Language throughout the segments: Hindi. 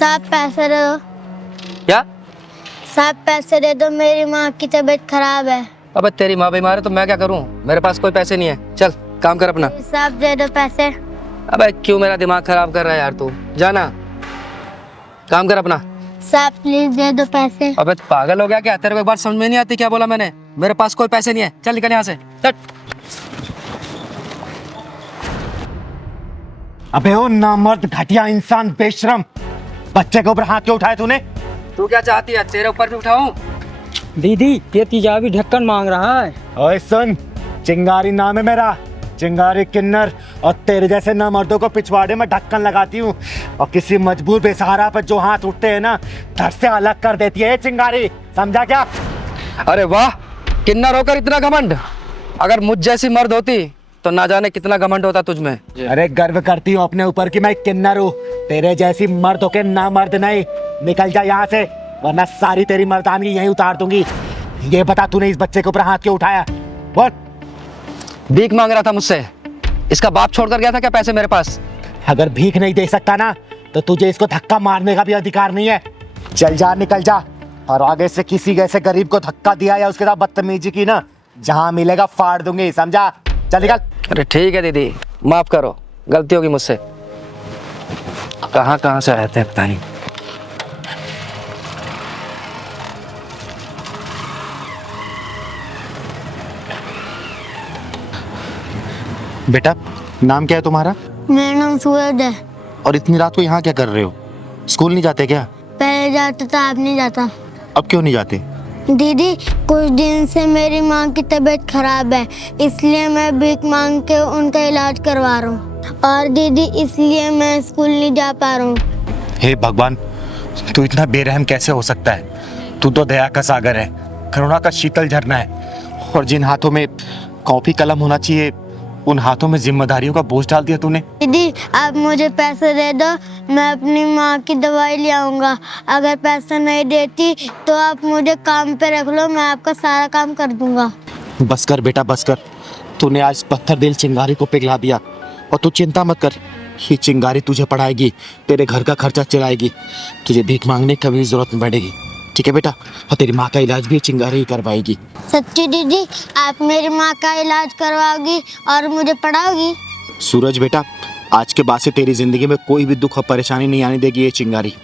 साहब पैसे दे दो। क्या? साहब पैसे दे दो, मेरी माँ की तबीयत खराब है। अबे तेरी माँ बीमार है तो मैं क्या करूं? मेरे पास कोई पैसे नहीं है। चल काम कर अपना। साहब दे दो पैसे। अबे क्यों मेरा दिमाग खराब कर रहा है यार तू? जाना, काम कर अपना। साहब प्लीज दे दो पैसे। अबे पागल हो गया क्या? तेरे को एक बार समझ में नहीं आती क्या बोला मैंने? मेरे पास कोई पैसे नहीं है। चल निकल यहाँ से, चल। अबे ओ नामर्द घटिया इंसान बेशरम, बच्चे के ऊपर हाथ क्यों उठाए तूने? तू क्या चाहती है, तेरे ऊपर भी उठाऊं? दीदी ये तेजाबी ढक्कन मांग रहा है। ओए सुन, चिंगारी नाम है मेरा, चिंगारी किन्नर, और तेरे जैसे नामर्दों को पिछवाड़े में ढक्कन लगाती हूँ और किसी मजबूर बेसहारा पर जो हाथ उठते हैं ना, धड़ से अलग कर देती है ये चिंगारी, समझा क्या? अरे वाह, किन्नर होकर इतना घमंड। अगर मुझ जैसी मर्द होती तो ना जाने कितना घमंड होता तुझ में। अरे गर्व करती हूँ अपने ऊपर कि मैं किन्नर हूँ, तेरे जैसी मर्द होके ना मर्द नहीं। निकल जा यहाँ से, वरना सारी तेरी मर्दानगी यहीं उतार दूंगी। ये बता तूने इस बच्चे के ऊपर हाथ क्यों उठाया? बोल। भीख मांग रहा था मुझसे। इसका बाप छोड़कर गया था क्या पैसे मेरे पास? अगर भीख नहीं दे सकता ना तो तुझे इसको धक्का मारने का भी अधिकार नहीं है। चल जा, निकल जा, और आगे से किसी ऐसे गरीब को धक्का दिया या उसके साथ बदतमीजी की ना, जहां मिलेगा फाड़ दूंगी, समझा? चल निकल। अरे ठीक है दीदी, माफ करो, गलती होगी मुझसे। कहाँ कहाँ से आए थे पता नहीं। बेटा नाम क्या है तुम्हारा? मेरा नाम सूरज है। और इतनी रात को यहाँ क्या कर रहे हो? स्कूल नहीं जाते क्या? पहले जाता था, अब नहीं जाता। अब क्यों नहीं जाते? दीदी कुछ दिन से मेरी माँ की तबीयत खराब है, इसलिए मैं भीख मांग के उनका इलाज करवा रहा हूँ। और दीदी इसलिए मैं स्कूल नहीं जा पा रहा हूँ। हे भगवान, तू इतना बेरहम कैसे हो सकता है? तू तो दया का सागर है, करुणा का शीतल झरना है, और जिन हाथों में कॉपी कलम होना चाहिए उन हाथों में जिम्मेदारियों का बोझ डाल दिया तूने। दीदी आप मुझे पैसे दे दो, मैं अपनी माँ की दवाई ले आऊँगा। अगर पैसा नहीं देती तो आप मुझे काम पे रख लो, मैं आपका सारा काम कर दूंगा। बस कर बेटा, बस कर। तूने आज पत्थर दिल चिंगारी को पिघला दिया, और तू चिंता मत कर, ये चिंगारी तुझे पढ़ाएगी, तेरे घर का खर्चा चलाएगी, तुझे भीख मांगने की कभी जरूरत नहीं पड़ेगी। ठीक है बेटा? और तेरी माँ का इलाज भी चिंगारी ही करवाएगी। सच्ची दीदी आप मेरी माँ का इलाज करवाओगी और मुझे पढ़ाओगी? सूरज बेटा, आज के बाद से तेरी जिंदगी में कोई भी दुख और परेशानी नहीं आने देगी ये चिंगारी।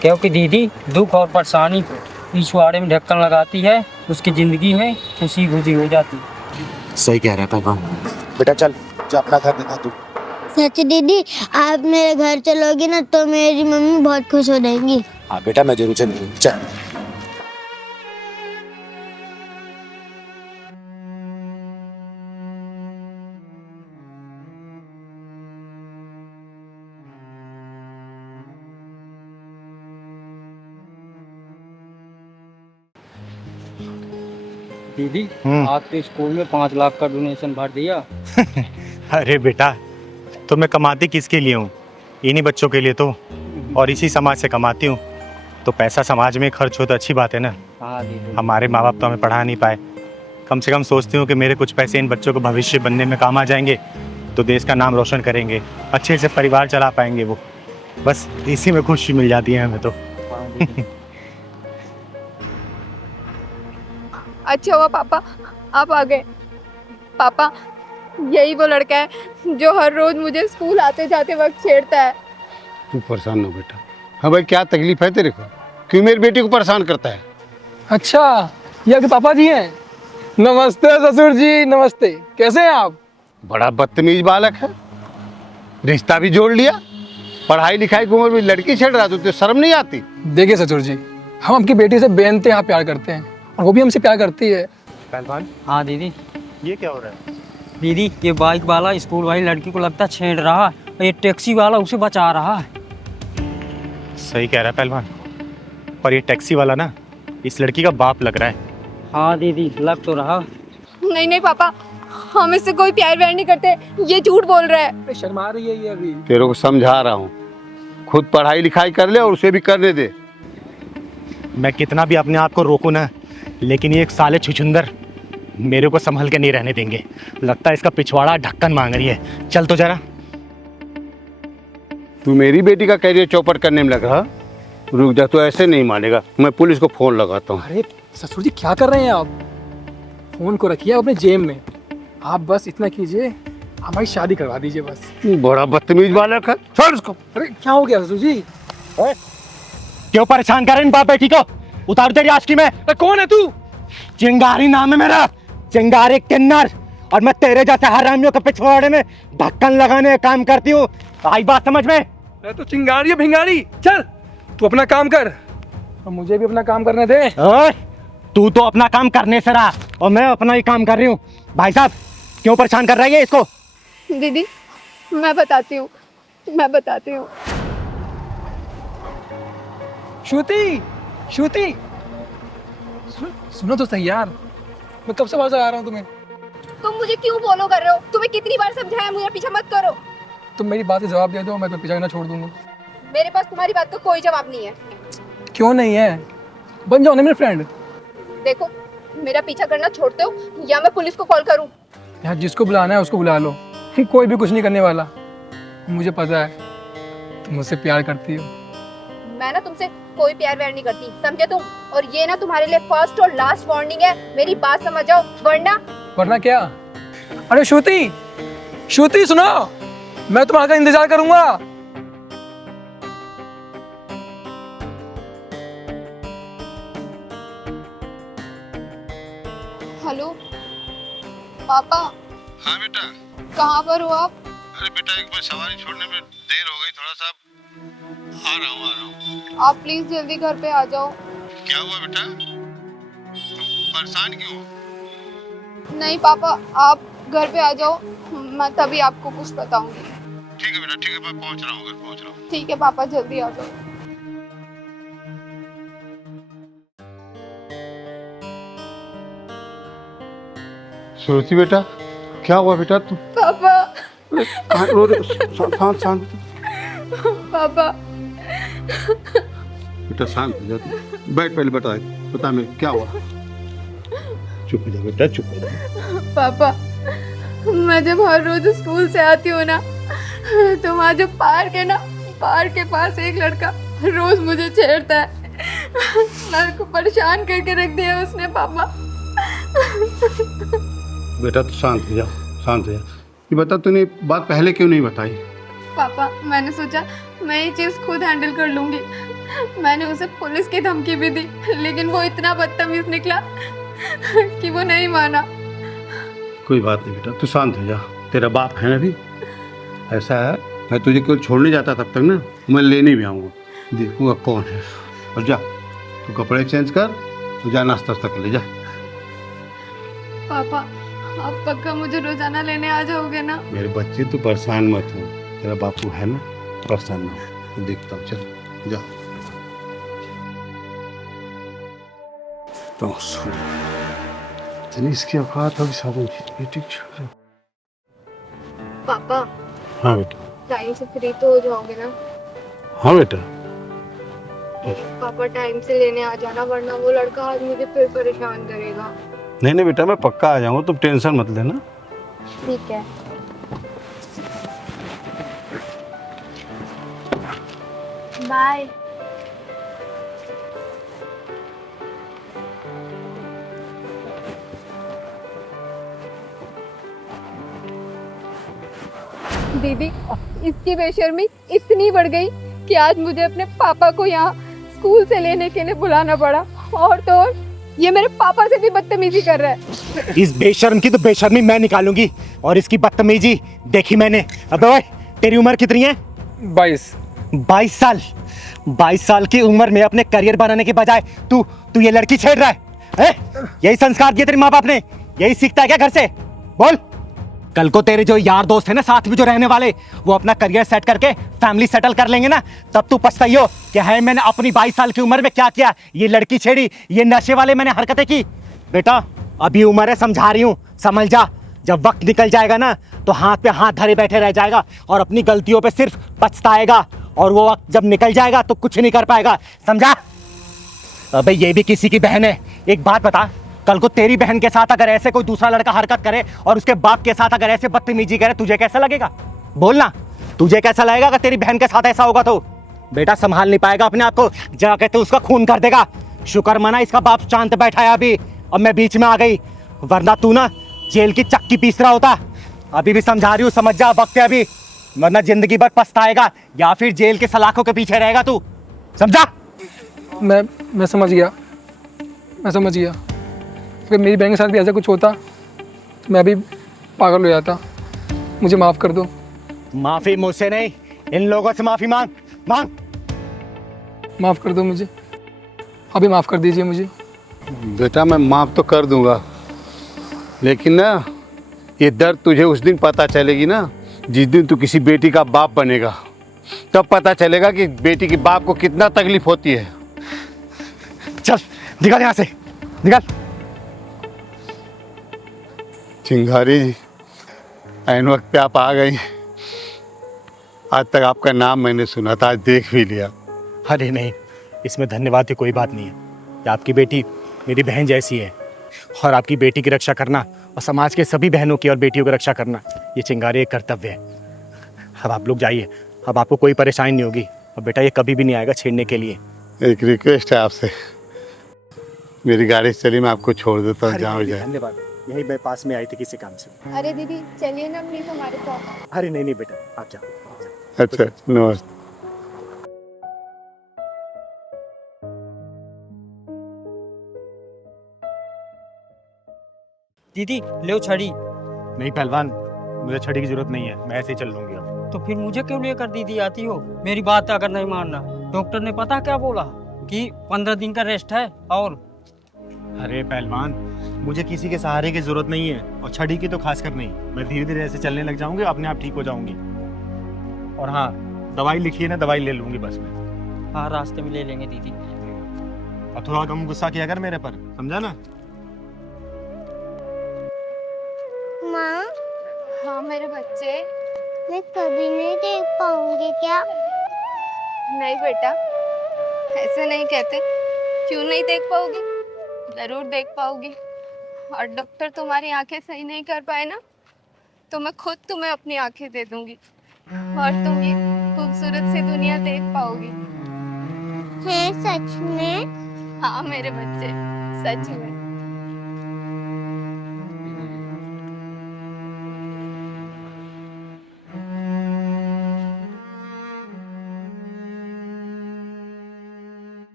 क्योंकि दीदी दुख और परेशानी को पिछवाड़े में ढक्कन लगाती है, उसकी जिंदगी में खुशी खुशी हो जाती है। सही कह रहा है भगवान। बेटा चल, जा अपना घर दिखा तू। सच्ची दीदी आप मेरे घर चलोगी ना तो मेरी मम्मी बहुत खुश हो जाएंगी। हाँ बेटा मैं जरूर चलूंगी, चल। दीदी आपके स्कूल में 5 लाख का डोनेशन भर दिया। अरे बेटा, तो मैं कमाती किसके लिए हूँ? इन्हीं बच्चों के लिए तो, और इसी समाज से कमाती हूँ। तो पैसा समाज में खर्च हो तो अच्छी बात है ना। हाँ दीदी। हमारे माँ बाप तो हमें पढ़ा नहीं पाए, कम से कम सोचती हूँ कि मेरे कुछ पैसे इन बच्चों को भविष्य बनने में काम आ जाएंगे, तो देश का नाम रोशन करेंगे, अच्छे से परिवार चला पाएंगे वो। बस इसी में खुशी मिल जाती है हमें तो। अच्छा हुआ पापा आप आ गए। पापा यही वो लड़का है जो हर रोज मुझे स्कूल आते जाते वक्त छेड़ता है। तू परेशान हो बेटा। हाँ भाई, क्या तकलीफ है तेरे को? क्यों मेरी बेटी को परेशान करता है? अच्छा ये आपके पापा जी हैं? नमस्ते ससुर जी, नमस्ते। कैसे हैं आप? बड़ा बदतमीज बालक है, रिश्ता भी जोड़ लिया, पढ़ाई लिखाई की उम्र में लड़की छेड़ रहा, तो शर्म नहीं आती? देखिए ससुर जी, हम आपकी बेटी से बेइंतहा प्यार करते हैं और वो भी हमसे प्यार करती है। पहलवान, हाँ दीदी। ये क्या हो रहा है? दीदी ये बाइक वाला स्कूल वाली लड़की को लगता छेड़ रहा है और ये टैक्सी वाला उसे बचा रहा है। सही कह रहा है पहलवान, पर ये टैक्सी वाला ना इस लड़की का बाप लग रहा है। हाँ दीदी लग तो रहा। नहीं नहीं पापा, हम इससे कोई प्यार व्यार नहीं करते, ये झूठ बोल रहा है। शर्मा रही है ये अभी। तेरे को समझा रहा हूँ, खुद पढ़ाई लिखाई कर ले और उसे भी करने दे। मैं कितना भी अपने आप को रोकूं ना, लेकिन ये एक साले छुछुंदर मेरे को संभल के नहीं रहने देंगे। लगता है इसका पिछवाड़ा ढक्कन मांग रही है। चल तो जरा। तू मेरी बेटी का कैरियर चौपट करने में लग रहा। रुक जा, तू ऐसे नहीं मानेगा, मैं पुलिस को फोन लगाता हूँ। अरे ससुर जी क्या कर रहे हैं आप? फोन को रखिए अपने जेब में। आप बस इतना कीजिए, हमारी शादी करवा दीजिए बस। बड़ा बदतमीज बालक है, छोड़ उसको। अरे क्या हो गया ससुर जी? क्यों परेशान कर रहे हैं बाप बेटी को? उतार तेरी आस्की में। कौन है तू? चिंगारी नाम है मेरा, चिंगारी किन्नर। और मैं तेरे जैसे हरामियों के पिछवाड़े में ढक्कन लगाने का काम करती हूँ। आई बात समझ में? मैं तो चिंगारी है भिंगारी। चल तू अपना काम कर और मुझे भी अपना काम करने दे। ओए, तू तो अपना काम करने से रहा और मैं अपना ही काम कर रही हूँ। भाई साहब क्यों परेशान कर रही है इसको? दीदी मैं बताती हूँ, मैं बताती हूँ। श्रुति, श्रुति सुनो तो सही यार, मैं कब से आवाज आ रहा हूँ तुम्हें। तुम मुझे क्यों फॉलो कर रहे हो? तुम्हें कितनी बार समझाया मुझे पीछा मत करो। तुम मेरी बात से जवाब दे दो, मैं तो पीछा ना छोड़ दूंगा। मेरे पास तुम्हारी बात का कोई जवाब नहीं है। क्यों नहीं है? बन जाओ ना मेरे फ्रेंड। देखो मेरा पीछा करना छोड़ते हो या मैं पुलिस को कॉल करूं? यार जिसको बुलाना है उसको बुला लो, कोई भी कुछ नहीं करने वाला। मुझे पता है तुम मुझसे प्यार करती हो। मैं ना तुमसे कोई प्यार व्यार नहीं करती, समझे तुम? और ये ना तुम्हारे लिए फर्स्ट और लास्ट वार्निंग है, मेरी बात समझ जाओ वरना क्या? अरे श्रुति, श्रुति सुनो, मैं तुम्हारा इंतजार करूंगा। हेलो पापा। हाँ बेटा। कहाँ पर हो आप? अरे बेटा एक बार सवारी छोड़ने में देर हो गई, थोड़ा सा आ रहा हूँ। आप प्लीज जल्दी घर पे आ जाओ। क्या हुआ बेटा, परेशान क्यों? नहीं पापा आप घर पे आ जाओ, मैं तभी आपको कुछ बताऊंगी। ठीक है बेटा, ठीक है, मैं पहुंच रहा हूँ, घर पहुंच रहा हूँ। ठीक है पापा जल्दी आ जाओ। श्रुति बेटा, क्या हुआ बेटा? तू पापा कहाँ रो रहे? शांत शांत पापा बेटा, शांत हो जा तू। बैठ, पहले बता मैं क्या हुआ। चुप हो जा बेटा, चुप हो जा। पापा मैं जब हर रोज स्कूल से आती हूँ ना, तो वहाँ जो पार्क है ना, पार्क के पास एक लड़का रोज मुझे छेड़ता है। मेरे को परेशान करके रख दिया उसने पापा। बेटा तू शांत हो जा, शांत हो जा। ये बता, तूने बात पहले क्यों नहीं बताई? पापा मैंने सोचा मैं ये चीज़ खुद हैंडल कर लूँगी। मैंने उसे पुलिस की धमकी भी दी, लेकिन वो इतना बदतमीज निकला कि वो नहीं माना। कोई बात नहीं बेटा, तू शांत हो जा। तेरा बाप है ना भी। ऐसा है, मैं तुझे केवल छोड़ने जाता तब तक ना, मैं लेने भी आऊँगा, देखूँगा कौन है। और जा तू कपड़े चेंज कर, तू जा नाश्ता कर ले जा। पापा आप पक्का मुझे रोजाना लेने आ जाओगे ना? मेरे बच्चे तू परेशान मत हो, तेरा बापू है ना, परेशान ना हो। देखता हूँ, चल जा। तो इसकी औकात होगी साबुन की, ठीक है। पापा हाँ बेटा। टाइम से फ्री तो हो जाओगे ना? हाँ बेटा। पापा टाइम से लेने आ जाना, वरना वो लड़का आज मुझे फिर परेशान करेगा। नहीं बेटा, मैं पक्का आ जाऊँगा, तुम टेंशन मत लेना। ठीक है। बाय। दीदी इसकी बेशर्मी इतनी बढ़ गई कि आज मुझे अपने पापा को यहाँ स्कूल से लेने के लिए बुलाना पड़ा। और तो और ये मेरे पापा से भी बदतमीजी कर रहा है। इस बेशर्म की तो बेशर्मी मैं निकालूंगी और इसकी बदतमीजी देखी मैंने। अबे ओए, तेरी उम्र कितनी है? 22 साल। 22 साल की उम्र में अपने करियर बनाने के बजाय तू ये लड़की छेड़ रहा है? यही संस्कार दिए तेरे माँ बाप ने? यही सीखता है क्या घर से? बोल। कल को तेरे जो यार दोस्त है ना, साथ में जो रहने वाले, वो अपना करियर सेट करके फैमिली सेटल कर लेंगे ना, तब तू पछताइयो कि है मैंने अपनी 22 साल की उम्र में क्या किया। ये लड़की छेड़ी, ये नशे वाले मैंने हरकतें की। बेटा अभी उम्र है, समझा रही हूँ, समझ जा। जब वक्त निकल जाएगा ना, तो हाथ पे हाथ धरे बैठे रह जाएगा और अपनी गलतियों पे सिर्फ पछताएगा। और वो वक्त जब निकल जाएगा तो कुछ नहीं कर पाएगा, समझा? अबे ये भी किसी की बहन है। एक बात बता, कल को तेरी बहन के साथ अगर ऐसे कोई दूसरा लड़का हरकत करे और उसके बाप के साथ अगर ऐसे बदतमीजी करे, तुझे कैसा लगेगा? बोलना। तुझे कैसा लगेगा अगर तेरी बहन के साथ ऐसा होगा तो? बेटा संभाल नहीं पाएगा अपने आप को, जाके तो उसका खून कर देगा। शुक्र मना इसका बाप शांत बैठा है अभी, अब मैं बीच में आ गई, वरना तू ना जेल की चक्की पीस रहा होता। अभी भी समझा रही हूँ, समझ जा, वक्त है अभी, वरना जिंदगी भर पछताएगा या फिर जेल के सलाखों के पीछे रहेगा तू, समझा? मैं समझ गया, मैं समझ गया। अगर मेरी बहन के साथ भी ऐसा कुछ होता तो मैं भी पागल हो जाता। मुझे माफ़ कर दो। माफी मुझसे नहीं, इन लोगों से माफी मांग मांग। माफ़ कर दो मुझे, अभी माफ़ कर दीजिए मुझे। बेटा मैं माफ़ तो कर दूंगा, लेकिन ना ये दर्द तुझे उस दिन पता चलेगी ना जिस दिन तू किसी बेटी का बाप बनेगा, तब पता चलेगा कि बेटी के बाप को कितना तकलीफ होती है। चल निकल यहाँ से, निकल। चिंगारी जी, ऐन वक्त पे आप आ गई। आज तक आपका नाम मैंने सुना था, आज देख भी लिया। अरे नहीं, इसमें धन्यवाद की कोई बात नहीं है। ये आपकी बेटी मेरी बहन जैसी है, और आपकी बेटी की रक्षा करना और समाज के सभी बहनों की और बेटियों की रक्षा करना ये चिंगारी एक कर्तव्य है। अब आप लोग जाइए, अब आपको कोई परेशानी नहीं होगी, और बेटा ये कभी भी नहीं आएगा छेड़ने के लिए। एक रिक्वेस्ट है आपसे, मेरी गाड़ी से चली, मैं आपको छोड़ देता हूँ, जहाँ जाए। धन्यवाद, यही मैं पास में आई थी किसी काम से। अरे दीदी चलिए ना प्लीज हमारे साथ। अरे नहीं नहीं बेटा, आप जाओ। अच्छा नमस्ते। दीदी ले छड़ी। नहीं पहलवान, मुझे छड़ी की जरूरत नहीं है, मैं ऐसे ही चल लूंगी अब। तो फिर मुझे क्यों लेकर दीदी आती हो? मेरी बात अगर नहीं मानना, डॉक्टर ने पता क्या बोला कि 15 दिन का रेस्ट है। और अरे पहलवान, मुझे किसी के सहारे की जरूरत नहीं है, और छड़ी की तो खासकर नहीं। मैं धीरे धीरे ऐसे चलने लग जाऊंगी, अपने आप ठीक हो जाऊंगी। और हाँ, दवाई लिखी है ना, दवाई ले लूंगी बस मैं। हाँ रास्ते में ले लेंगे दीदी। और थोड़ा कम गुस्सा किया कर मेरे पर, समझा ना? माँ, हाँ मेरे बच्चे। मैं कभी नहीं देख पाऊंगी क्या? नहीं बेटा, ऐसे नहीं कहते। क्यों नहीं देख पाओगी? जरूर देख पाओगी। और डॉक्टर तुम्हारी आंखें सही नहीं कर पाए ना, तो मैं खुद तुम्हें अपनी आंखें दे दूंगी, और तुम ये खूबसूरत सी दुनिया देख पाओगी। है सच में? हाँ मेरे बच्चे, सच में।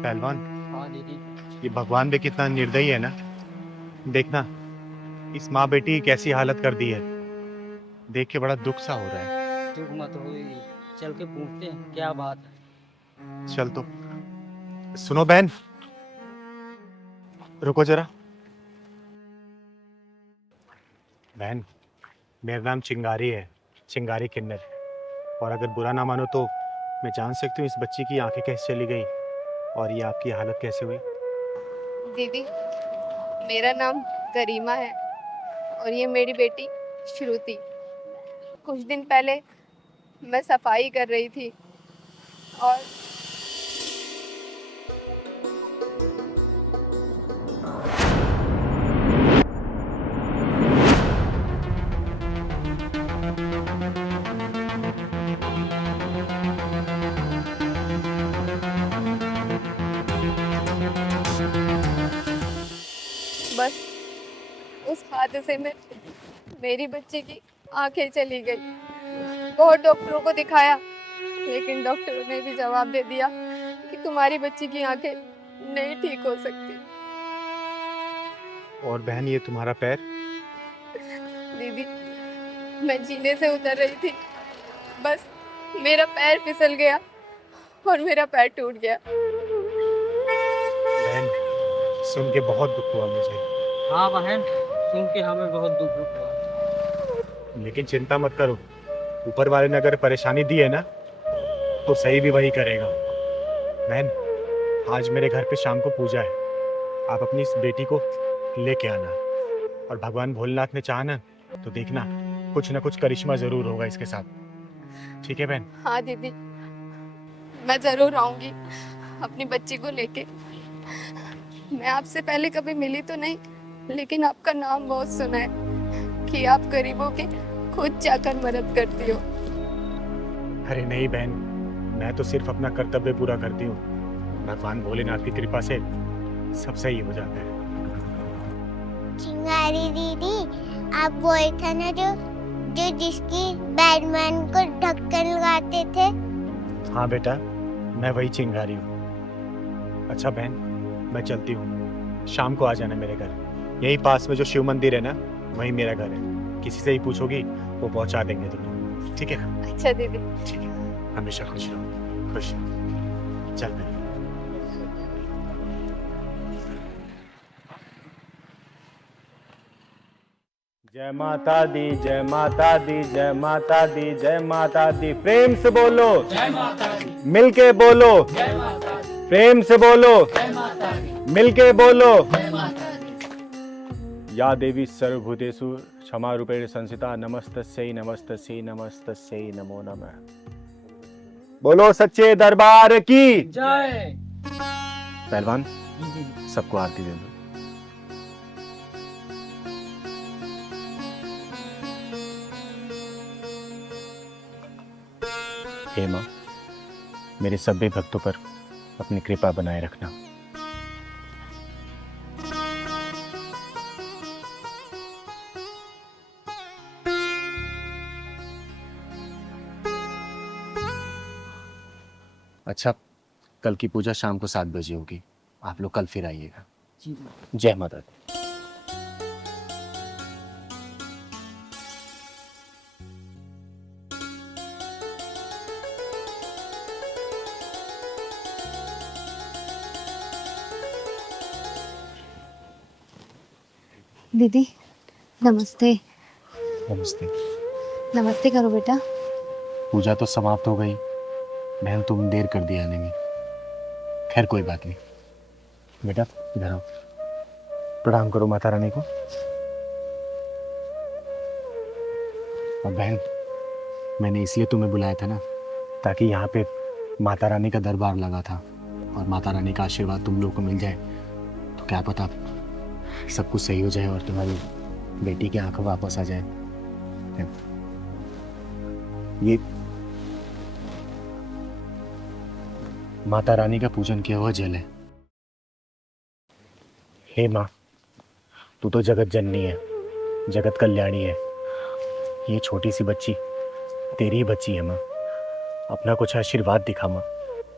पहलवान, हाँ दीदी। ये भगवान भी कितना निर्दयी है ना। देखना, इस माँ बेटी की कैसी हालत कर दी है, देख के बड़ा दुख सा हो रहा है। दुख मत हो, चल के पूछते हैं क्या बात है। चल तो। सुनो बहन, रुको जरा। बहन, मेरा नाम चिंगारी है, चिंगारी किन्नर। और अगर बुरा ना मानो तो मैं जान सकती हूँ इस बच्ची की आंखें कैसे चली गई और ये आपकी हालत कैसे हुई? दीदी, मेरा नाम करीमा है, और ये मेरी बेटी श्रुति। कुछ दिन पहले मैं सफाई कर रही थी, और बस उस हादसे में मेरी बच्ची की आंखें चली गई। बहुत डॉक्टरों को दिखाया, लेकिन डॉक्टरों ने भी जवाब दे दिया कि तुम्हारी बच्ची की आंखें नहीं ठीक हो सकती। और बहन, ये तुम्हारा पैर? दीदी, मैं जीने से उतर रही थी, बस मेरा पैर फिसल गया और मेरा पैर टूट गया। बहन, सुन के बहुत दुख हुआ मुझे। हाँ बहन, सुन के हमें बहुत दुख हुआ। लेकिन चिंता मत करो, ऊपर वाले ने अगर परेशानी दी है ना तो सही भी वही करेगा। बहन, आज मेरे घर पे शाम को पूजा है, आप अपनी इस बेटी को लेके आना, और भगवान भोलेनाथ ने चाहा ना तो देखना कुछ ना कुछ करिश्मा जरूर होगा इसके साथ। ठीक है बहन? हाँ दीदी, मैं जरूर आऊंगी अपनी बच्ची को लेके। मैं आपसे पहले कभी मिली तो नहीं, लेकिन आपका नाम बहुत सुना है। कि आप गरीबों के खुद जाकर मदद करती हो। अरे नहीं बहन, मैं तो सिर्फ अपना कर्तव्य पूरा करती हूँ। भगवान भोलेनाथ की कृपा से सब सही हो जाता है। चिंगारी दीदी, आप वही था ना जो जो जिसकी बैटमैन को ढक्कन लगाते थे? हाँ बेटा, मैं वही चिंगारी हूँ। अच्छा बहन, मैं चलती हूँ, शाम को आ जाना मेरे घर। यही पास में जो शिव मंदिर है ना, वही मेरा घर है। किसी से ही पूछोगी वो पहुँचा देंगे तुम्हें, ठीक है? अच्छा दीदी। ठीक है, हमेशा खुश रहो, खुश रहो। चल बहन। जय माता दी, जय माता दी, जय माता दी, जय माता दी। प्रेम से बोलो जय माता दी। मिलके बोलो जय माता दी। प्रेम से बोलो जय माता दी। मिलके बोलो जय माता दी। या देवी सर्वभूतेषु क्षमा रूपेण संस्थिता, नमस्तस्यै नमस्तस्यै नमस्तस्यै नमो नमः। बोलो सच्चे दरबार की जय। पहलवान, सबको आरती दे दो। हे माँ, मेरे सभी भक्तों पर अपनी कृपा बनाए रखना। अच्छा, कल की पूजा शाम को 7 बजे होगी। आप लोग कल फिर आइएगा। जय माता दी। दीदी नमस्ते। नमस्ते। नमस्ते करो बेटा। पूजा तो समाप्त हो गई। बहन, तुम देर कर दी आने में। खैर कोई बात नहीं। बेटा इधर आओ, प्रणाम करो माता रानी को। और बहन, मैंने इसलिए तुम्हें बुलाया था ना, ताकि यहाँ पे माता रानी का दरबार लगा था और माता रानी का आशीर्वाद तुम लोग को मिल जाए तो क्या पता सब कुछ सही हो जाए और तुम्हारी बेटी की आंखें वापस आ जाए। ये माता रानी का पूजन किया हुआ जल है। हे माँ, तू तो जगत जननी है, जगत कल्याणी है। ये छोटी सी बच्ची तेरी ही बच्ची है माँ। अपना कुछ आशीर्वाद दिखा माँ,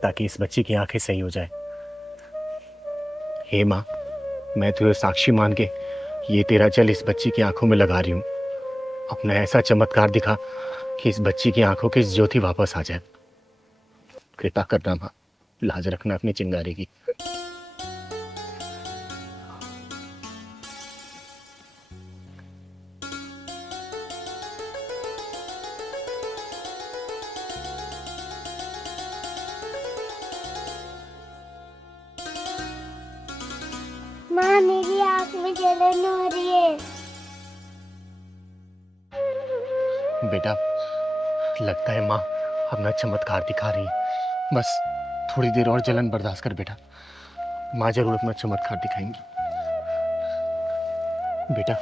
ताकि इस बच्ची की आंखें सही हो जाए। हे माँ, मैं तुझे साक्षी मान के ये तेरा जल इस बच्ची की आंखों में लगा रही हूँ। अपना ऐसा चमत्कार दिखा कि इस बच्ची की आंखों की ज्योति वापस आ जाए। कृपा करना माँ, लाज रखना अपनी चिंगारी की। माँ, मेरी आँख में जलन हो रही है। बेटा, लगता है माँ अपना चमत्कार दिखा रही है। बस थोड़ी देर और जलन बर्दाश्त कर बेटा, माँ जरूर अपना चमत्कार दिखाएंगी। बेटा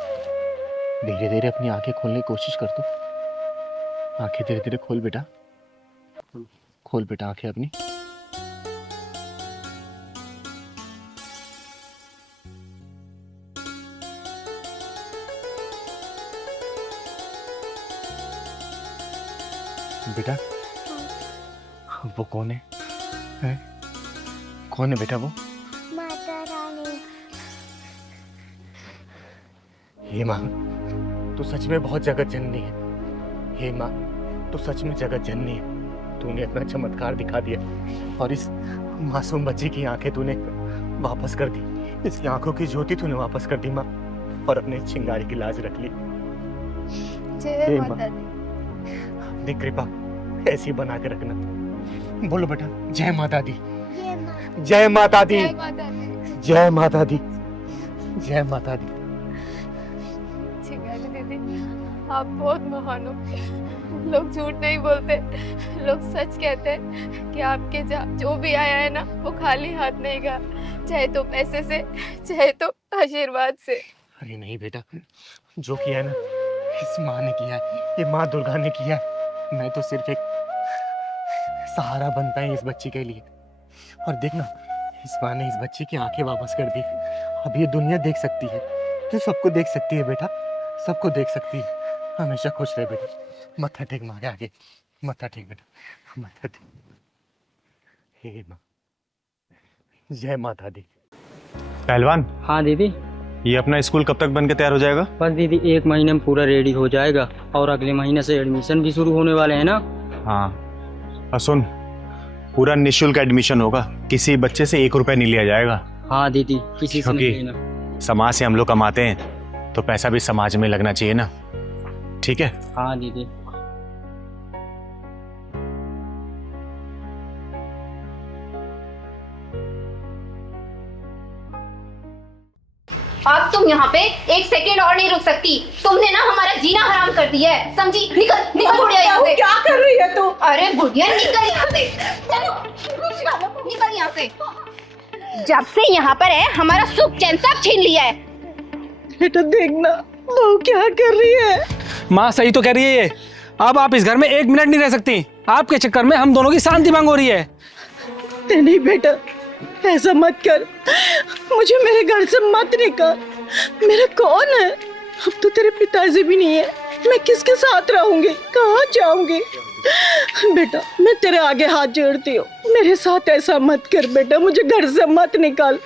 धीरे धीरे अपनी आंखें खोलने की कोशिश कर दो। आंखें धीरे धीरे खोल बेटा, खोल बेटा आंखें अपनी। बेटा वो कौन है? हैं? कौन है बेटा वो? माता रानी। हे माँ, तू सच में बहुत जगत जननी है। हे माँ, तू सच में जगत जननी है। तूने अपना चमत्कार दिखा दिया और इस मासूम बच्ची की आंखें तूने वापस कर दी। इसकी आंखों की ज्योति तूने वापस कर दी माँ, और अपने चिंगारी की लाज रख ली। जय माता दी। अपनी कृपा ऐसी बना के रखना। बोलो बेटा, जय माता दी, जय माता दी, जय माता दी। जय माता दी, जय माता दी। चिंगारी दीदी, आप बहुत महान हो। लोग झूठ नहीं बोलते, लोग सच कहते हैं कि आपके जो भी आया है ना, वो खाली हाथ नहीं गया, चाहे तो पैसे से, चाहे तो आशीर्वाद से। अरे नहीं बेटा, जो किया है ना इस माँ ने किया है, ये माँ दुर्गा ने किया है। मैं तो सिर्फ एक सहारा बनता है इस बच्ची के लिए। और देखना, इस माँ ने इस बच्ची की आंखें वापस कर दी। अब ये दुनिया देख सकती है, तो सबको देख सकती है बेटा, सबको देख सकती है। हमेशा खुश रहे बेटा। मत्था टेक माँ के आगे, मत्था टेक बेटा, मत्था टेक। हे माँ, जय माता दी। पहलवान, हाँ दीदी। ये अपना स्कूल कब तक बन के तैयार हो जाएगा? बस दीदी 1 महीने में पूरा रेडी हो जाएगा और अगले महीने से एडमिशन भी शुरू होने वाले हैं ना। हाँ, और सुन, पूरा निःशुल्क एडमिशन होगा, किसी बच्चे से 1 रुपया नहीं लिया जाएगा। हाँ दीदी, किसी से नहीं क्योंकि लेना। समाज से हम लोग कमाते हैं तो पैसा भी समाज में लगना चाहिए ना, ठीक है? हाँ दीदी। अब तुम यहाँ पे 1 सेकंड और नहीं रुक सकती। तुमने ना हमारा जीना हराम कर दिया है, समझी? निकल निकल बुढ़िया यहाँ से। क्या कर रही है तू? अरे बुढ़िया निकल यहाँ से, चलो निकल यहाँ से। जब से यहाँ पर है हमारा सुख चैन सब छीन लिया है। बेटा देखना वो क्या कर रही है। माँ सही तो कह रही है ये। अब आप इस घर में 1 मिनट नहीं रह सकती। आपके चक्कर में हम दोनों की शांति भंग हो रही है। नहीं बेटा, ऐसा मत कर, मुझे मेरे घर से मत निकाल। मेरा कौन है? अब तो तेरे पिताजी भी नहीं है, मैं किसके साथ रहूंगी, कहाँ जाऊंगी? बेटा मैं तेरे आगे हाथ जोड़ती हूँ, मेरे साथ ऐसा मत कर बेटा, मुझे घर से मत निकाल।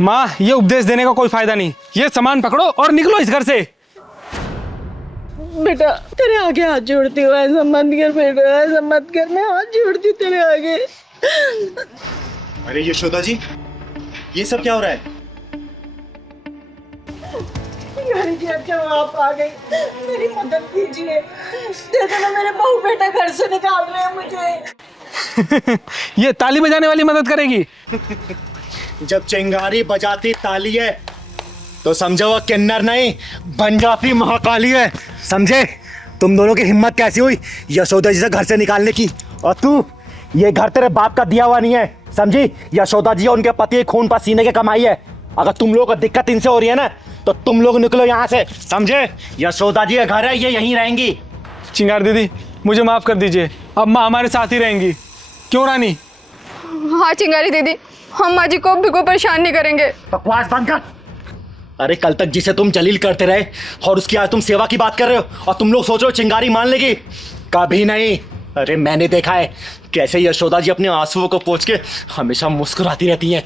माँ ये उपदेश देने का कोई फायदा नहीं। ये सामान पकड़ो और निकलो इस घर से। बेटा तेरे आगे हाथ जोड़ती हूँ, ऐसा मत कर बेटा, ऐसा मत कर, मैं हाथ जोड़ती हूँ तेरे आगे। अरे यशोदा जी, ये सब क्या हो रहा है? जी अच्छा आप आ गई, मेरी मदद कीजिए। दे देना, मेरे बहू बेटा घर से निकाल रहे हैं मुझे। ये ताली बजाने वाली मदद करेगी? जब चिंगारी बजाती ताली है तो समझो वो किन्नर नहीं बन जाती महाकाली है, समझे? तुम दोनों की हिम्मत कैसी हुई यशोदा जी से घर से निकालने की? और तू, ये घर तेरे बाप का दिया हुआ नहीं है, समझी? यशोदा जी उनके पति खून पसीने की कमाई है। अगर तुम लोगों को दिक्कत इनसे हो रही है ना तो तुम लोग निकलो यहाँ से, समझे? यशोदा जी का घर है, ये यहीं रहेंगी। चिंगार दीदी मुझे माफ कर दीजिए, अब माँ हमारे साथ ही रहेंगी। क्यों रानी? हाँ चिंगारी दीदी, हम माँ जी को बिल्कुल परेशान नहीं करेंगे। बकवास बंद कर। अरे कल तक जिसे तुम जलील करते रहे और उसकी आज तुम सेवा की बात कर रहे हो और तुम लोग सोच रहे हो चिंगारी मान लेगी? कभी नहीं। अरे मैंने देखा है कैसे यशोदा जी अपने आंसुओं को पोंछ के हमेशा मुस्कुराती रहती हैं।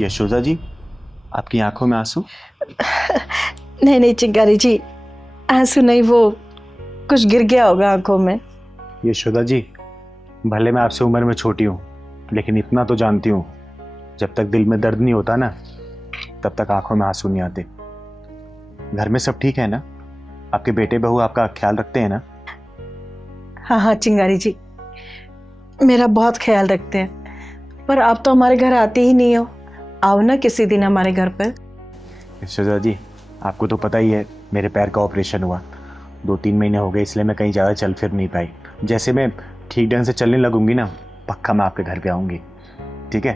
यशोदा जी, आपकी आंखों में आंसू? नहीं नहीं चिंगारी जी, आंसू नहीं, वो कुछ गिर गया होगा आंखों में। यशोदा जी, भले मैं आपसे उम्र में छोटी हूँ लेकिन इतना तो जानती हूँ, जब तक दिल में दर्द नहीं होता ना तब तक आंखों में आंसू नहीं आते। घर में सब ठीक है ना? आपके बेटे बहू आपका ख्याल रखते हैं ना? हाँ हाँ चिंगारी जी, मेरा बहुत ख्याल रखते हैं, पर आप तो हमारे घर आते ही नहीं हो। आओ ना किसी दिन हमारे घर पर। यशोदा जी, आपको तो पता ही है मेरे पैर का ऑपरेशन हुआ, 2-3 महीने हो गए, इसलिए मैं कहीं ज़्यादा चल फिर नहीं पाई। जैसे मैं ठीक ढंग से चलने लगूंगी ना, पक्का मैं आपके घर पे आऊँगी, ठीक है?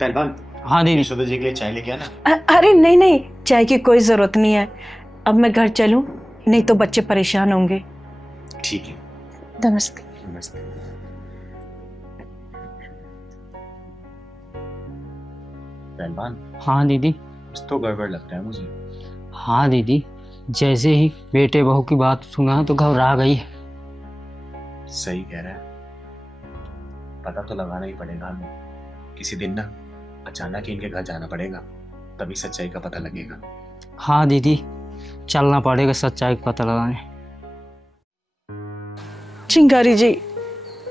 पहलवान, हाँ दीदी। यशोदा जी के लिए चाय लेके आना। अरे नहीं नहीं, चाय की कोई ज़रूरत नहीं है, अब मैं घर चलूँ, नहीं तो बच्चे परेशान होंगे। ठीक है, नमस्ते। नमस्ते। पहलवान, हाँ दीदी। कुछ तो गड़बड़ लगता है मुझे। हाँ दीदी, जैसे ही बेटे बहू की बात सुना तो घबरा गई। सही कह रहा है, पता तो लगाना ही पड़ेगा हमें। किसी दिन ना अचानक ही इनके घर जाना पड़ेगा, तभी सच्चाई का पता लगेगा। हाँ दीदी, चलना पड़ेगा सच्चाई का पता लगाने। चिंगारी जी,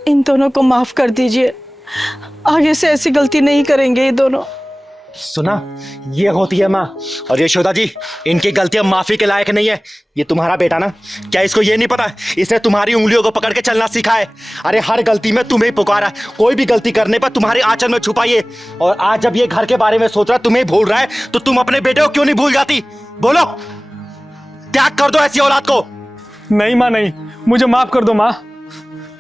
इन दोनों को माफ कर दीजिए, आगे से ऐसी गलती नहीं करेंगे ये दोनों। सुना, ये होती है माँ। और यशोदा जी, इनकी गलतियां माफी के लायक नहीं है। ये तुम्हारा बेटा ना, क्या इसको ये नहीं पता इसने तुम्हारी उंगलियों को पकड़ के चलना सीखा है? अरे हर गलती में तुम्हें पुकारा, कोई भी गलती करने पर तुम्हारे आंचल में छुपाइए। और आज जब ये घर के बारे में सोच रहा है, तुम्हें भूल रहा है, तो तुम अपने बेटे को क्यों नहीं भूल जाती? बोलो, त्याग कर दो ऐसी औलाद को। नहीं माँ नहीं, मुझे माफ कर दो माँ।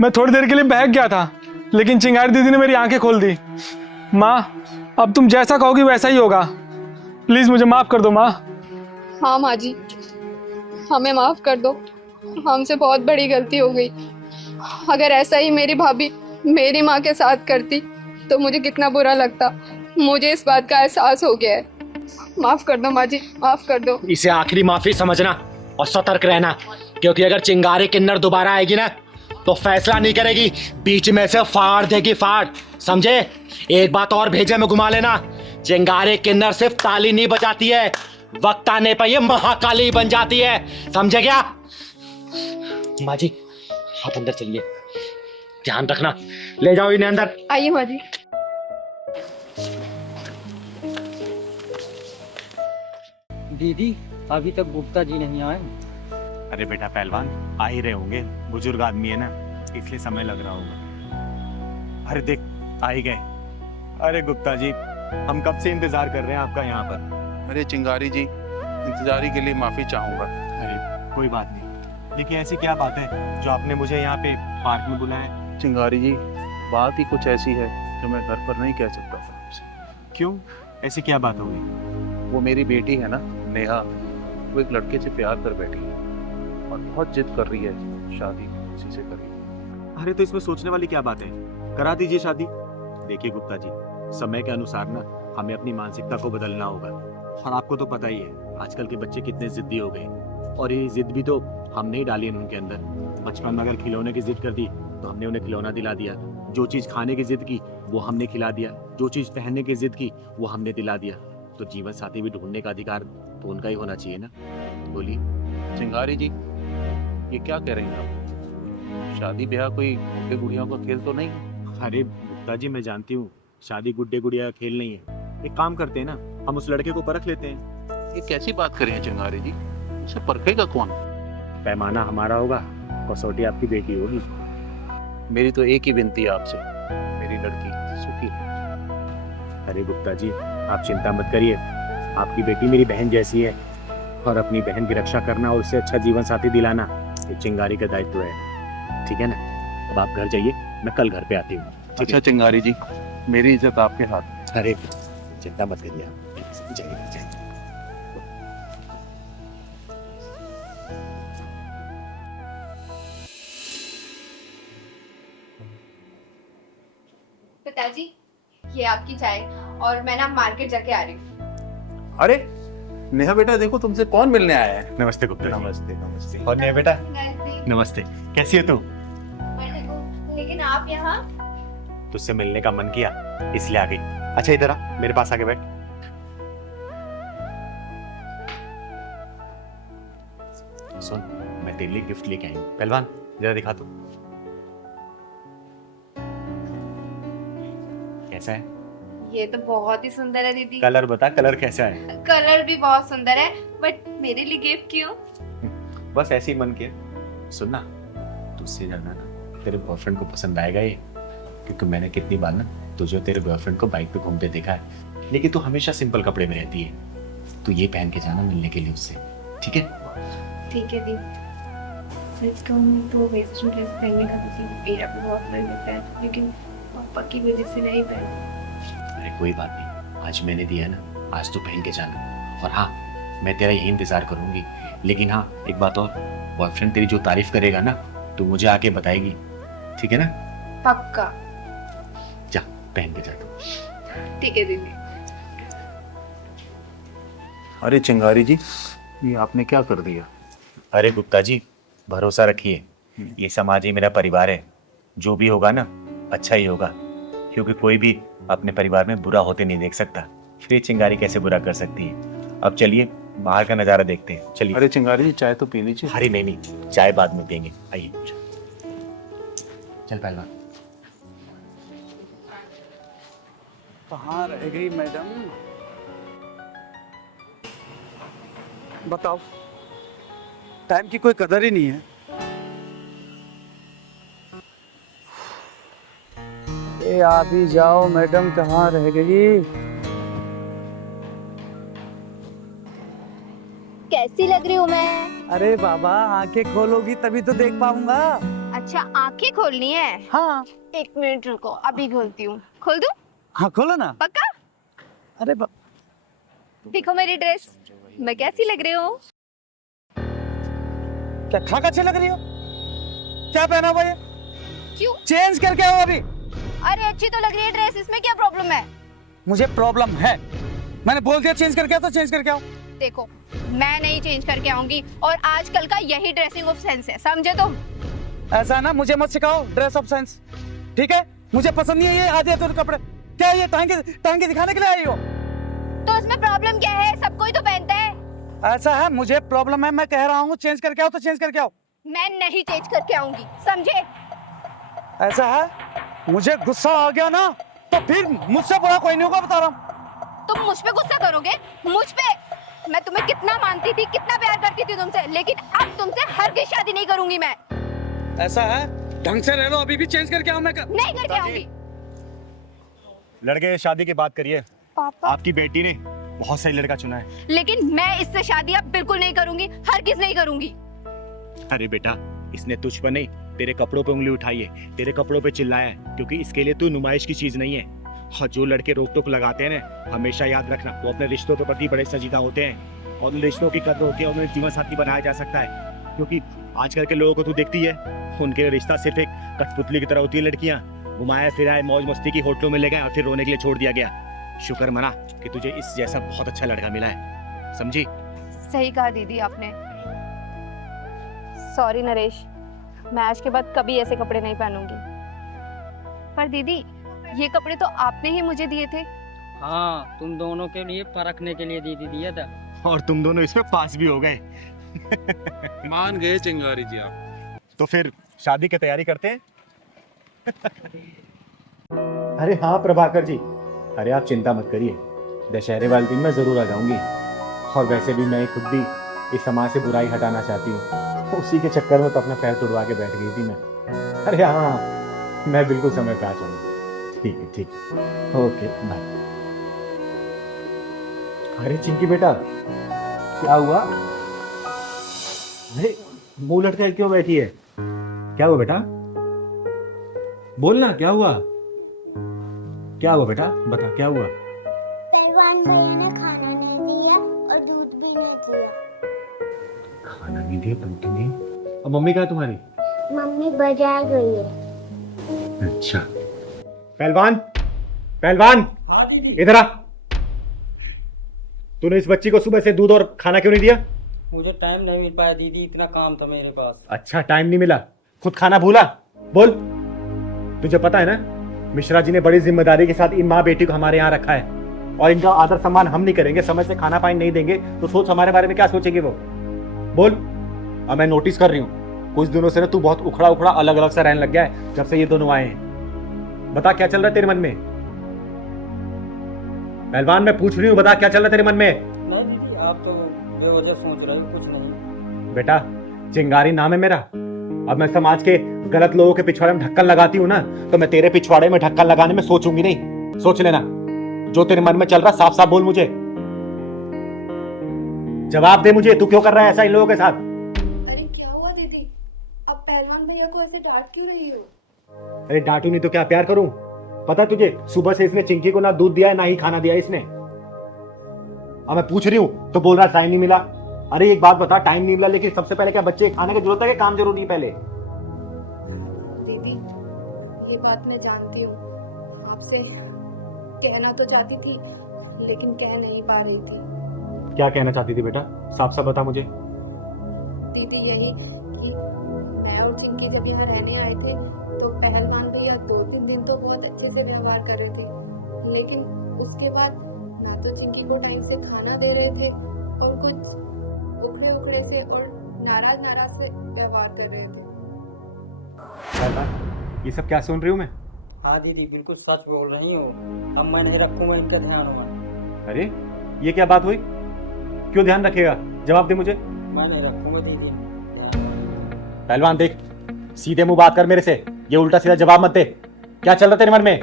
मैं थोड़ी देर के लिए बहक गया था, लेकिन चिंगारी दीदी ने मेरी आंखें खोल दी। माँ अब तुम जैसा कहोगी वैसा ही होगा, प्लीज मुझे माफ कर दो माँ। हाँ माँ जी, हमें माफ़ कर दो, हमसे बहुत बड़ी गलती हो गई। अगर ऐसा ही मेरी भाभी मेरी माँ के साथ करती तो मुझे कितना बुरा लगता। मुझे इस बात का एहसास हो गया है। माफ़ कर दो माँ जी, माफ़ कर दो। इसे आखिरी माफी समझना और सतर्क रहना, क्योंकि अगर चिंगारी किन्नर दोबारा आएगी ना तो फैसला नहीं करेगी, बीच में से फाड़ देगी, फाड़, समझे? एक बात और भेजे में घुमा लेना, चिंगारी किन्नर सिर्फ ताली नहीं बजाती है, वक्त आने पर ये महाकाली बन जाती है, समझे क्या? माँ जी आप अंदर चलिए, ध्यान रखना, ले जाओ इन्हें अंदर। आइए माँ जी। दीदी अभी तक गुप्ता जी नहीं आए। अरे बेटा पहलवान, आ ही रहे होंगे, बुजुर्ग आदमी है ना, इसलिए समय लग रहा होगा। अरे देख, आ ही गए। अरे गुप्ता जी, हम कब से इंतजार कर रहे हैं आपका यहाँ पर। अरे चिंगारी जी, इंतजारी के लिए माफ़ी चाहूँगा। अरे कोई बात नहीं, लेकिन ऐसी क्या बात है जो आपने मुझे यहाँ पे पार्क में बुलाया? चिंगारी जी, बात ही कुछ ऐसी है जो मैं घर पर नहीं कह सकता था आपसे। क्यों, ऐसी क्या बात हो गई? वो मेरी बेटी है ना, नेहा, वो एक लड़के से प्यार कर बैठी है और बहुत जिद कर रही है शादी उसी से करेगी। अरे तो इसमें सोचने वाली क्या बात है, करा दीजिए शादी। देखिए गुप्ता जी, समय के अनुसार ना हमें अपनी मानसिकता को बदलना होगा, और आपको तो पता ही है आजकल के बच्चे कितने जिद्दी हो गए, और ये जिद भी तो हमने ही डाली है उनके अंदर। बचपन में अगर खिलौने की जिद कर दी तो हमने उन्हें खिलौना दिला दिया, जो चीज़ खाने की जिद की वो हमने खिला दिया, जो चीज़ पहनने की जिद की वो हमने दिला दिया। तो जीवन साथी भी ढूंढने का अधिकार तो उनका ही होना चाहिए ना, बोलिए। चिंगारी जी, ये क्या कह रही हैं आप? शादी ब्याह कोई गुड्डे गुड़ियों का खेल तो नहीं? अरे गुप्ता जी, मैं जानती हूँ शादी गुड्डे गुड़िया का खेल नहीं है। एक काम करते हैं ना, हम उस लड़के को परख लेते हैं। ये कैसी बात करें चिंगारी जी, उसे परखेगा कौन? पैमाना हमारा होगा, कसौटी आपकी बेटी होगी। मेरी तो एक ही विनती है आपसे, मेरी लड़की सुखी है। अरे गुप्ता जी, आप चिंता मत करिए, आपकी बेटी मेरी बहन जैसी है, और अपनी बहन की रक्षा करना और उससे अच्छा जीवन साथी दिलाना ये चिंगारी का दायित्व है, ठीक है ना? अब आप घर जाइए, मैं कल घर पे आती हूँ। अच्छा चिंगारी जी, मेरी इज्जत आपके हाथ में। अरे चिंता मत करिए आप, जाइए। पिताजी, ये आपकी चाय, और मैं ना मार्केट जाके आ रही हूँ। अरे नेहा बेटा, देखो तुमसे कौन मिलने आया है। नमस्ते गुप्ता जी। नमस्ते नमस्ते। और नेहा बेटा, नमस्ते, कैसी है तू? लेकिन आप यहाँ? तुझसे मिलने का मन किया इसलिए आ गई। अच्छा इधर आ, मेरे पास आके बैठ। सुन, मैं तेरे लिए गिफ्ट लेके आई हूँ। पहलवान जरा दिखा तू, कैसा है? ये तो बहुत ही सुंदर है दीदी। कलर बता, कलर कैसा है? कलर भी बहुत सुंदर है, बट मेरे लिए गिफ्ट क्यों? बस ऐसे ही मन किया। सुन ना, तुझसे ज्यादा ना तेरे बॉयफ्रेंड को पसंद आएगा ये, क्योंकि मैंने कितनी बार ना तुझे तेरे बॉयफ्रेंड को बाइक पे घूमते देखा है, लेकिन तू हमेशा सिंपल कपड़े में रहती है। तू ये पहन के जाना मिलने के लिए उससे, ठीक है? ठीक है दीदी। सच कहूँ तो वेस्टर्न ड्रेस पहनने का मुझे मेरा भी बहुत मन होता है, लेकिन पापा की वजह से नहीं पहन। अरे कोई बात नहीं, आज मैंने दिया ना, आज तो पहन के जाना। और हाँ, मैं तेरा यही इंतजार करूंगी, लेकिन हाँ एक बात और, बॉयफ्रेंड तेरी जो तारीफ करेगा ना तू मुझे आके बताएगी, ठीक है ना? पक्का। जा पहन के जा तू। ठीक है दीदी। अरे चिंगारी जी, ये आपने क्या कर दिया? अरे गुप्ता जी, भरोसा रखिए, ये समाज ही मेरा परिवार है, जो भी होगा ना अच्छा ही होगा, क्योंकि कोई भी अपने परिवार में बुरा होते नहीं देख सकता, फिर चिंगारी कैसे बुरा कर सकती है। अब चलिए बाहर का नज़ारा देखते हैं, चलिए। अरे चिंगारी जी, चाय तो पी लीजिए। अरे नहीं, चाय बाद में पियेंगे, आइए। चल पहलवान। कहाँ रह गई मैडम? बताओ, टाइम की कोई कदर ही नहीं है। ए आप ही जाओ मैडम, कहाँ रह गई? कैसी लग रही हूँ मैं? अरे बाबा, आंखें खोलोगी तभी तो देख पाऊंगा। अच्छा, आंखें खोलनी है? हाँ। एक मिनट रुको, अभी खोलती हूँ। खोल दूँ? हाँ खोलो ना। पक्का? अरे देखो मेरी ड्रेस। मैं कैसी लग रही हूँ? क्या खाक अच्छे लग रही हो? क्या पहना हुआ ये? क्यों? चेंज करके आओ अभी। अरे अच्छी तो लग रही है ड्रेस, इसमें क्या प्रॉब्लम है? मुझे प्रॉब्लम है। मैंने बोल दिया चेंज करके आओ तो चेंज करके आओ। देखो, मैं नहीं चेंज करके आऊंगी और आजकल का यही ड्रेसिंग ऑफ सेंस है, समझे तुम? ऐसा है ना, मुझे मत सिखाओ ड्रेस ऑफ सेंस, ठीक है? मुझे पसंद नहीं है ये आधे अधूरे कपड़े। क्या ये टांगे दिखाने के लिए आई हो? तो इसमें प्रॉब्लम क्या है? सब कोई तो पहनता है। ऐसा है, मुझे प्रॉब्लम है, मैं कह रहा हूँ चेंज करके आओ तो चेंज करके आओ। मैं नहीं चेंज करके आऊंगी, समझे? ऐसा है, मुझे गुस्सा आ गया ना तो फिर मुझसे बुरा कोई नहीं होगा, बता रहा हूँ। तुम मुझ पे गुस्सा करोगे? मुझ पे? मैं तुम्हें कितना मानती थी, कितना प्यार करती थी तुमसे, लेकिन अब तुमसे हरगिज़ शादी नहीं करूंगी मैं। ऐसा है, ढंग से रह लो, अभी भी चेंज करके आओ। मैं नहीं करके आऊंगी। लड़के शादी की बात करिए। पापा, आपकी बेटी ने बहुत सही लड़का चुना है। लेकिन मैं इससे शादी अब बिल्कुल नहीं करूंगी, हरगिज़ नहीं करूंगी। अरे बेटा, इसने तुझ पर नहीं तेरे कपड़ों पे उंगली उठाई है, तेरे कपड़ों पे चिल्लाया है, क्योंकि इसके लिए तू नुमाइश की चीज नहीं है। और जो लड़के रोक टोक लगाते हैं ना, हमेशा याद रखना, वो अपने रिश्तों के प्रति बड़े संजीदा होते हैं और उन रिश्तों की कदर होती है, उन्हें जीवन साथी बनाया जा सकता है। क्योंकि आजकल के लोगों को तू देखती है, उनके रिश्ता सिर्फ एक कठपुतली की तरह होती है। लड़कियां घुमाया फिराए मौज मस्ती की होटलों में ले गए और फिर रोने के लिए छोड़ दिया गया। शुक्र मना कि तुझे इस जैसा बहुत अच्छा लड़का मिला है, समझी? सही कहा दीदी आपने। सॉरी नरेश, मैं आज के बाद कभी ऐसे कपड़े नहीं पहनूंगी। पर दीदी, ये कपड़े तो आपने ही मुझे दिए थे। हाँ, तुम दोनों के लिए परखने के लिए दीदी दिया था। और तुम दोनों इसमें पास भी हो गए। मान गए चिंगारी जी आप। तो फिर शादी की तैयारी करते हैं। अरे हाँ प्रभाकर जी, अरे आप चिंता मत करिए, दशहरे वाले दिन मैं जरूर आ जाऊंगी। और वैसे भी मैं खुद भी इस समाज से बुराई हटाना चाहती हूँ, उसी के चक्कर में तो अपना पैर तुड़वा के बैठ गई थी मैं। अरे हाँ, मैं बिल्कुल समय पे आ जाऊंगी। ठीक है, ठीक है, ओके बाय। अरे चिंकी बेटा, क्या हुआ? अरे मुंह लटके क्यों बैठी है? क्या हुआ बेटा? बोलना, क्या हुआ? क्या हुआ बेटा, बता क्या हुआ? पहलवान भैया ने खाना नहीं दिया और दूध भी नहीं दिया। खाना नहीं दिया, दूध नहीं दिया। और मम्मी कहाँ है तुम्हारी? मम्मी बाजार गई है। अच्छा। पहलवान, पहलवान, इधर आ। तूने इस बच्ची को सुबह से दूध और खाना क्यों नहीं दिया? मुझे टाइम नहीं मिल पाया दीदी, इतना काम था मेरे पास। अच्छा, टाइम नहीं मिला, खुद खाना भूला? बोल। तुझे पता है ना, मिश्रा जी ने बड़ी जिम्मेदारी के साथ इन माँ बेटी को हमारे यहाँ रखा है, और इनका आदर सम्मान हम नहीं करेंगे, समय से खाना पानी नहीं देंगे, तो सोच हमारे बारे में क्या सोचेंगे वो। बोल। अब मैं नोटिस कर रही हूँ, कुछ दिनों से ना तू बहुत उखड़ा उखड़ा अलग अलग सा रहने लग गया है जब से ये दोनों आए हैं। बता क्या चल रहा है तेरे मन में? पहलवान, मैं पूछ रही हूँ, बता क्या चल रहा है तेरे मन में? नहीं दीदी, आप तो बेवजह सोच रहे हो, कुछ नहीं। बेटा, चिंगारी नाम है मेरा। अब मैं समाज के गलत लोगों के पिछवाड़े में ढक्कन लगाती हूँ ना, तो मैं तेरे पिछवाड़े में ढक्कन लगाने में सोचूंगी नहीं। सोच लेना, जो तेरे मन में चल रहा साफ साफ बोल मुझे। जवाब दे मुझे, तू क्यों कर रहा है ऐसा इन लोगों के साथ? अरे क्या हुआ दीदी, अब पहलवान भैया को ऐसे डांट क्यों रही हो? अरे डांटू नहीं तो क्या प्यार करूं? पता तुझे, सुबह से इसने चिंकी को ना दूध दिया है ना ही खाना दिया इसने। अब मैं पूछ रही हूँ तो बोल रहा टाइम नहीं मिला। अरे एक बात बता, टाइम नहीं मिला, लेकिन सबसे पहले क्या बच्चे खाने की जरूरत है कि काम जरूरी है पहले? दीदी, ये बात मैं जानती हूँ, आपसे कहना तो चाहती थी लेकिन कह नहीं पा रही थी। क्या कहना चाहती थी बेटा, साफ साफ बता मुझे। दीदी यही कि मैं और चिंकी जब यहाँ रहने आए थे तो पहलवान भैया 2-3 दिन तो बहुत अच्छे से व्यवहार कर रहे थे, लेकिन उसके बाद ना तो चिंकी को टाइम से खाना दे रहे थे और कुछ उखड़े उखड़े से और नाराज से व्यवहार कर रहे थे। ये सब क्या सुन रही हूँ मैं? हाँ दीदी, बिल्कुल सच बोल रही हो। अब मैं नहीं रखूंगा इनका ध्यान में। अरे ये क्या बात हुई? क्यों ध्यान रखेगा? जवाब दे मुझे। मैं नहीं रखूंगा दीदी। पहलवान देख, सीधे मुंह बात कर मेरे से, ये उल्टा सीधा जवाब मत दे। क्या चल रहा तेरे मन में?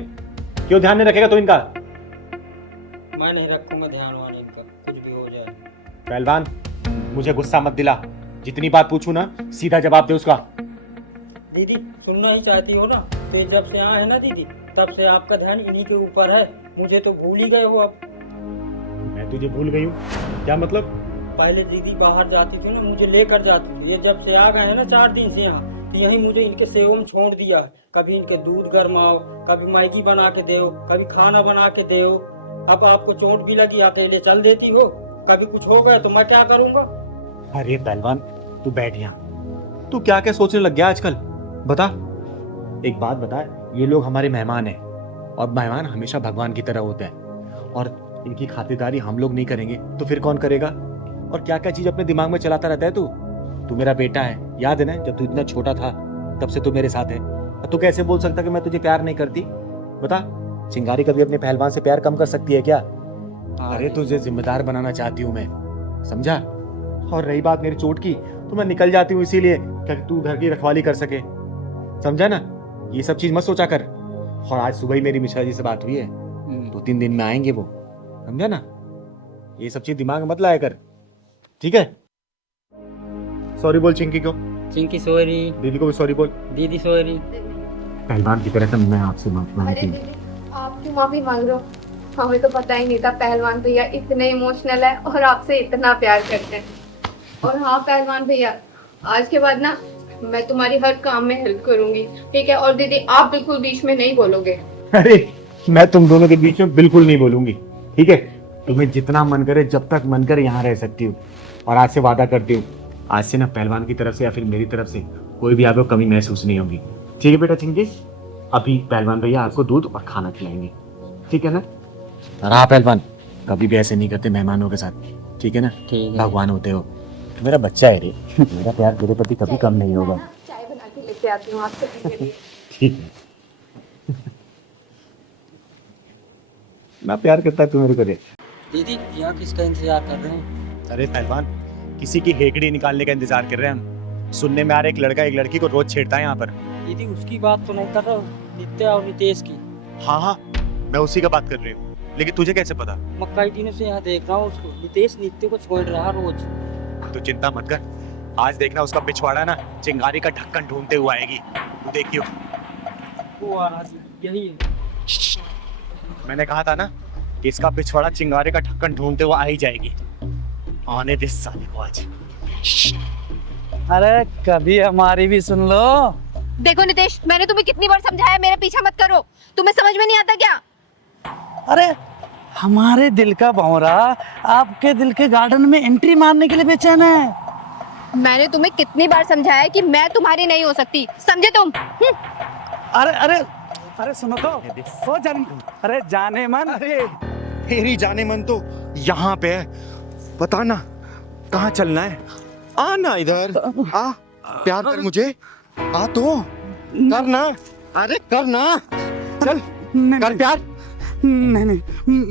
क्यों ध्यान नहीं रखेगा तू इनका? मैं नहीं रखूंगा ध्यान वाले इनका, कुछ भी हो जाए। पहलवान, मुझे गुस्सा मत दिला, जितनी बात पूछूं ना सीधा जवाब दे उसका। दीदी सुनना ही चाहती हो ना, तो जब से आए हैं ना दीदी, तब से आपका ध्यान इन्हीं के ऊपर है। मुझे तो भूल ही गए हो अब। मैं तुझे भूल गई हूँ? क्या मतलब? पहले दीदी बाहर जाती थी ना, मुझे लेकर जाती थी। ये जब से आ गए हैं ना 4 दिन से यहाँ, तो यहीं मुझे इनके सेवा में छोड़ दिया। कभी इनके दूध गरमाओ, कभी मैगी बना के दो, कभी खाना बना के दो। अब आपको चोट भी लगी, अकेले चल देती हो, कभी कुछ हो गया तो मैं क्या करूँगा? अरे पहलवान, तू बैठ यहाँ। तू क्या क्या सोचने लग गया आजकल? बता, एक बात बता, ये लोग हमारे मेहमान हैं और मेहमान हमेशा भगवान की तरह होते हैं, और इनकी खातिरदारी हम लोग नहीं करेंगे तो फिर कौन करेगा? और क्या क्या चीज अपने दिमाग में चलाता रहता है तू? तू मेरा बेटा है, याद है ना, जब तू इतना छोटा था तब से तू मेरे साथ है। तू कैसे बोल सकता कि मैं तुझे प्यार नहीं करती? बता, चिंगारी कभी अपने पहलवान से प्यार कम कर सकती है क्या? अरे तुझे जिम्मेदार बनाना चाहती हूँ मैं, समझा? और रही बात मेरी चोट की, तो मैं निकल जाती हूँ इसीलिए कि तू घर की रखवाली कर सके, समझा ना? ये सब चीज मत सोचा कर। और आज सुबह ही मेरी मिश्रा जी से बात हुई है, 2-3 दिन में आएंगे वो, समझा ना? ये सब चीज दिमाग में मत लाया कर, ठीक है? सॉरी बोल चिंकी को। चिंकी सॉरी। दीदी को भी सॉरी बोल। दीदी सॉरी। पहलवान की तरह मैं आपसे माफी अरे मांगती हूँ। दीदी, आप क्यों माफी मांग रहे हो? हमें तो पता ही नहीं था पहलवान भैया इतने इमोशनल है और आपसे इतना प्यार करते हैं। और हाँ पहलवान भैया, आज के बाद ना मैं तुम्हारी हर काम में हेल्प करूंगी, ठीक है? और दीदी आप बिल्कुल बीच में नहीं बोलोगे। अरे मैं तुम दोनों के बीच में बिल्कुल नहीं बोलूंगी, ठीक है? तुम्हें जितना मन करे, जब तक मन करे यहाँ रह सकती हूँ। और आज से वादा करती हूँ, आज से ना पहलवान की तरफ से या फिर मेरी तरफ से कोई भी आपको कमी महसूस नहीं होगी, ठीक है बेटा चिंकी? अभी पहलवान भैया आपको दूध और खाना खिलाएंगे, ठीक है ना? रहा पहलवान, कभी भी ऐसे नहीं करते मेहमानों के साथ, ठीक है ना? ठीक है। भगवान होते हो, मेरा बच्चा है रे, मेरा प्यार तेरे प्रति कभी कम नहीं होगा, चाय बना के लेके आती हूँ आपसे पीने के लिए। ठीक है? मैं प्यार करता है तू मेरे को रे। दीदी यहाँ किसका इंतजार कर रहे हैं? अरे पहलवान, किसी की हेकड़ी निकालने का इंतजार कर रहे हैं हम। सुनने में आ रहा है एक लड़का एक लड़की को रोज छेड़ता है यहाँ पर। दीदी उसकी बात तो नहीं कर रहा हूँ, नित्या और नितेश की। हाँ हाँ, मैं उसी का बात कर रही हूँ, लेकिन तुझे कैसे पता? मैं कई दिनों से यहाँ देख रहा हूँ उसको। नितेश नित्य को छोड़ रहा रोज। तो चिंता मत कर, आज देखना उसका पिछवाड़ा ना चिंगारी का ढक्कन ढूंढते हुए आएगी, तू देखियो। वो आ रहा है, यही है। मैंने कहा था ना कि इसका पिछवाड़ा चिंगारी का ढक्कन ढूंढते हुए आ ही जाएगी। आने दे साले को आज। अरे कभी हमारी भी सुन लो। देखो नितेश, मैंने तुम्हें कितनी बार समझाया मेरा पीछा मत करो, तुम्हें समझ में नहीं आता क्या? अरे हमारे दिल का भंवरा आपके दिल के गार्डन में एंट्री मारने के लिए बेचैन है। मैंने तुम्हें कितनी बार समझाया कि मैं तुम्हारी नहीं हो सकती, समझे तुम? अरे अरे अरे सुनो तो, ओ अरे जाने मन। अरे तेरी जाने मन तो यहाँ पे है, बता ना कहाँ चलना है? आ ना इधर आ, प्यार कर मुझे, आ तो कर ना, अरे कर ना, चल कर प्यार। नहीं नहीं,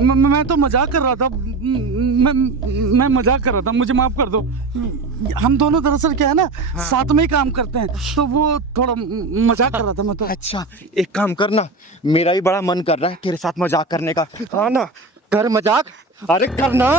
मैं तो मजाक कर रहा था। मैं मजाक कर रहा था, मुझे माफ कर दो। हम दोनों दरअसल क्या है ना, साथ में ही काम करते हैं, तो वो थोड़ा मजाक कर रहा था मैं तो। अच्छा एक काम करना, मेरा भी बड़ा मन कर रहा है तेरे साथ मजाक करने का। हाँ ना, कर मजाक, अरे करना।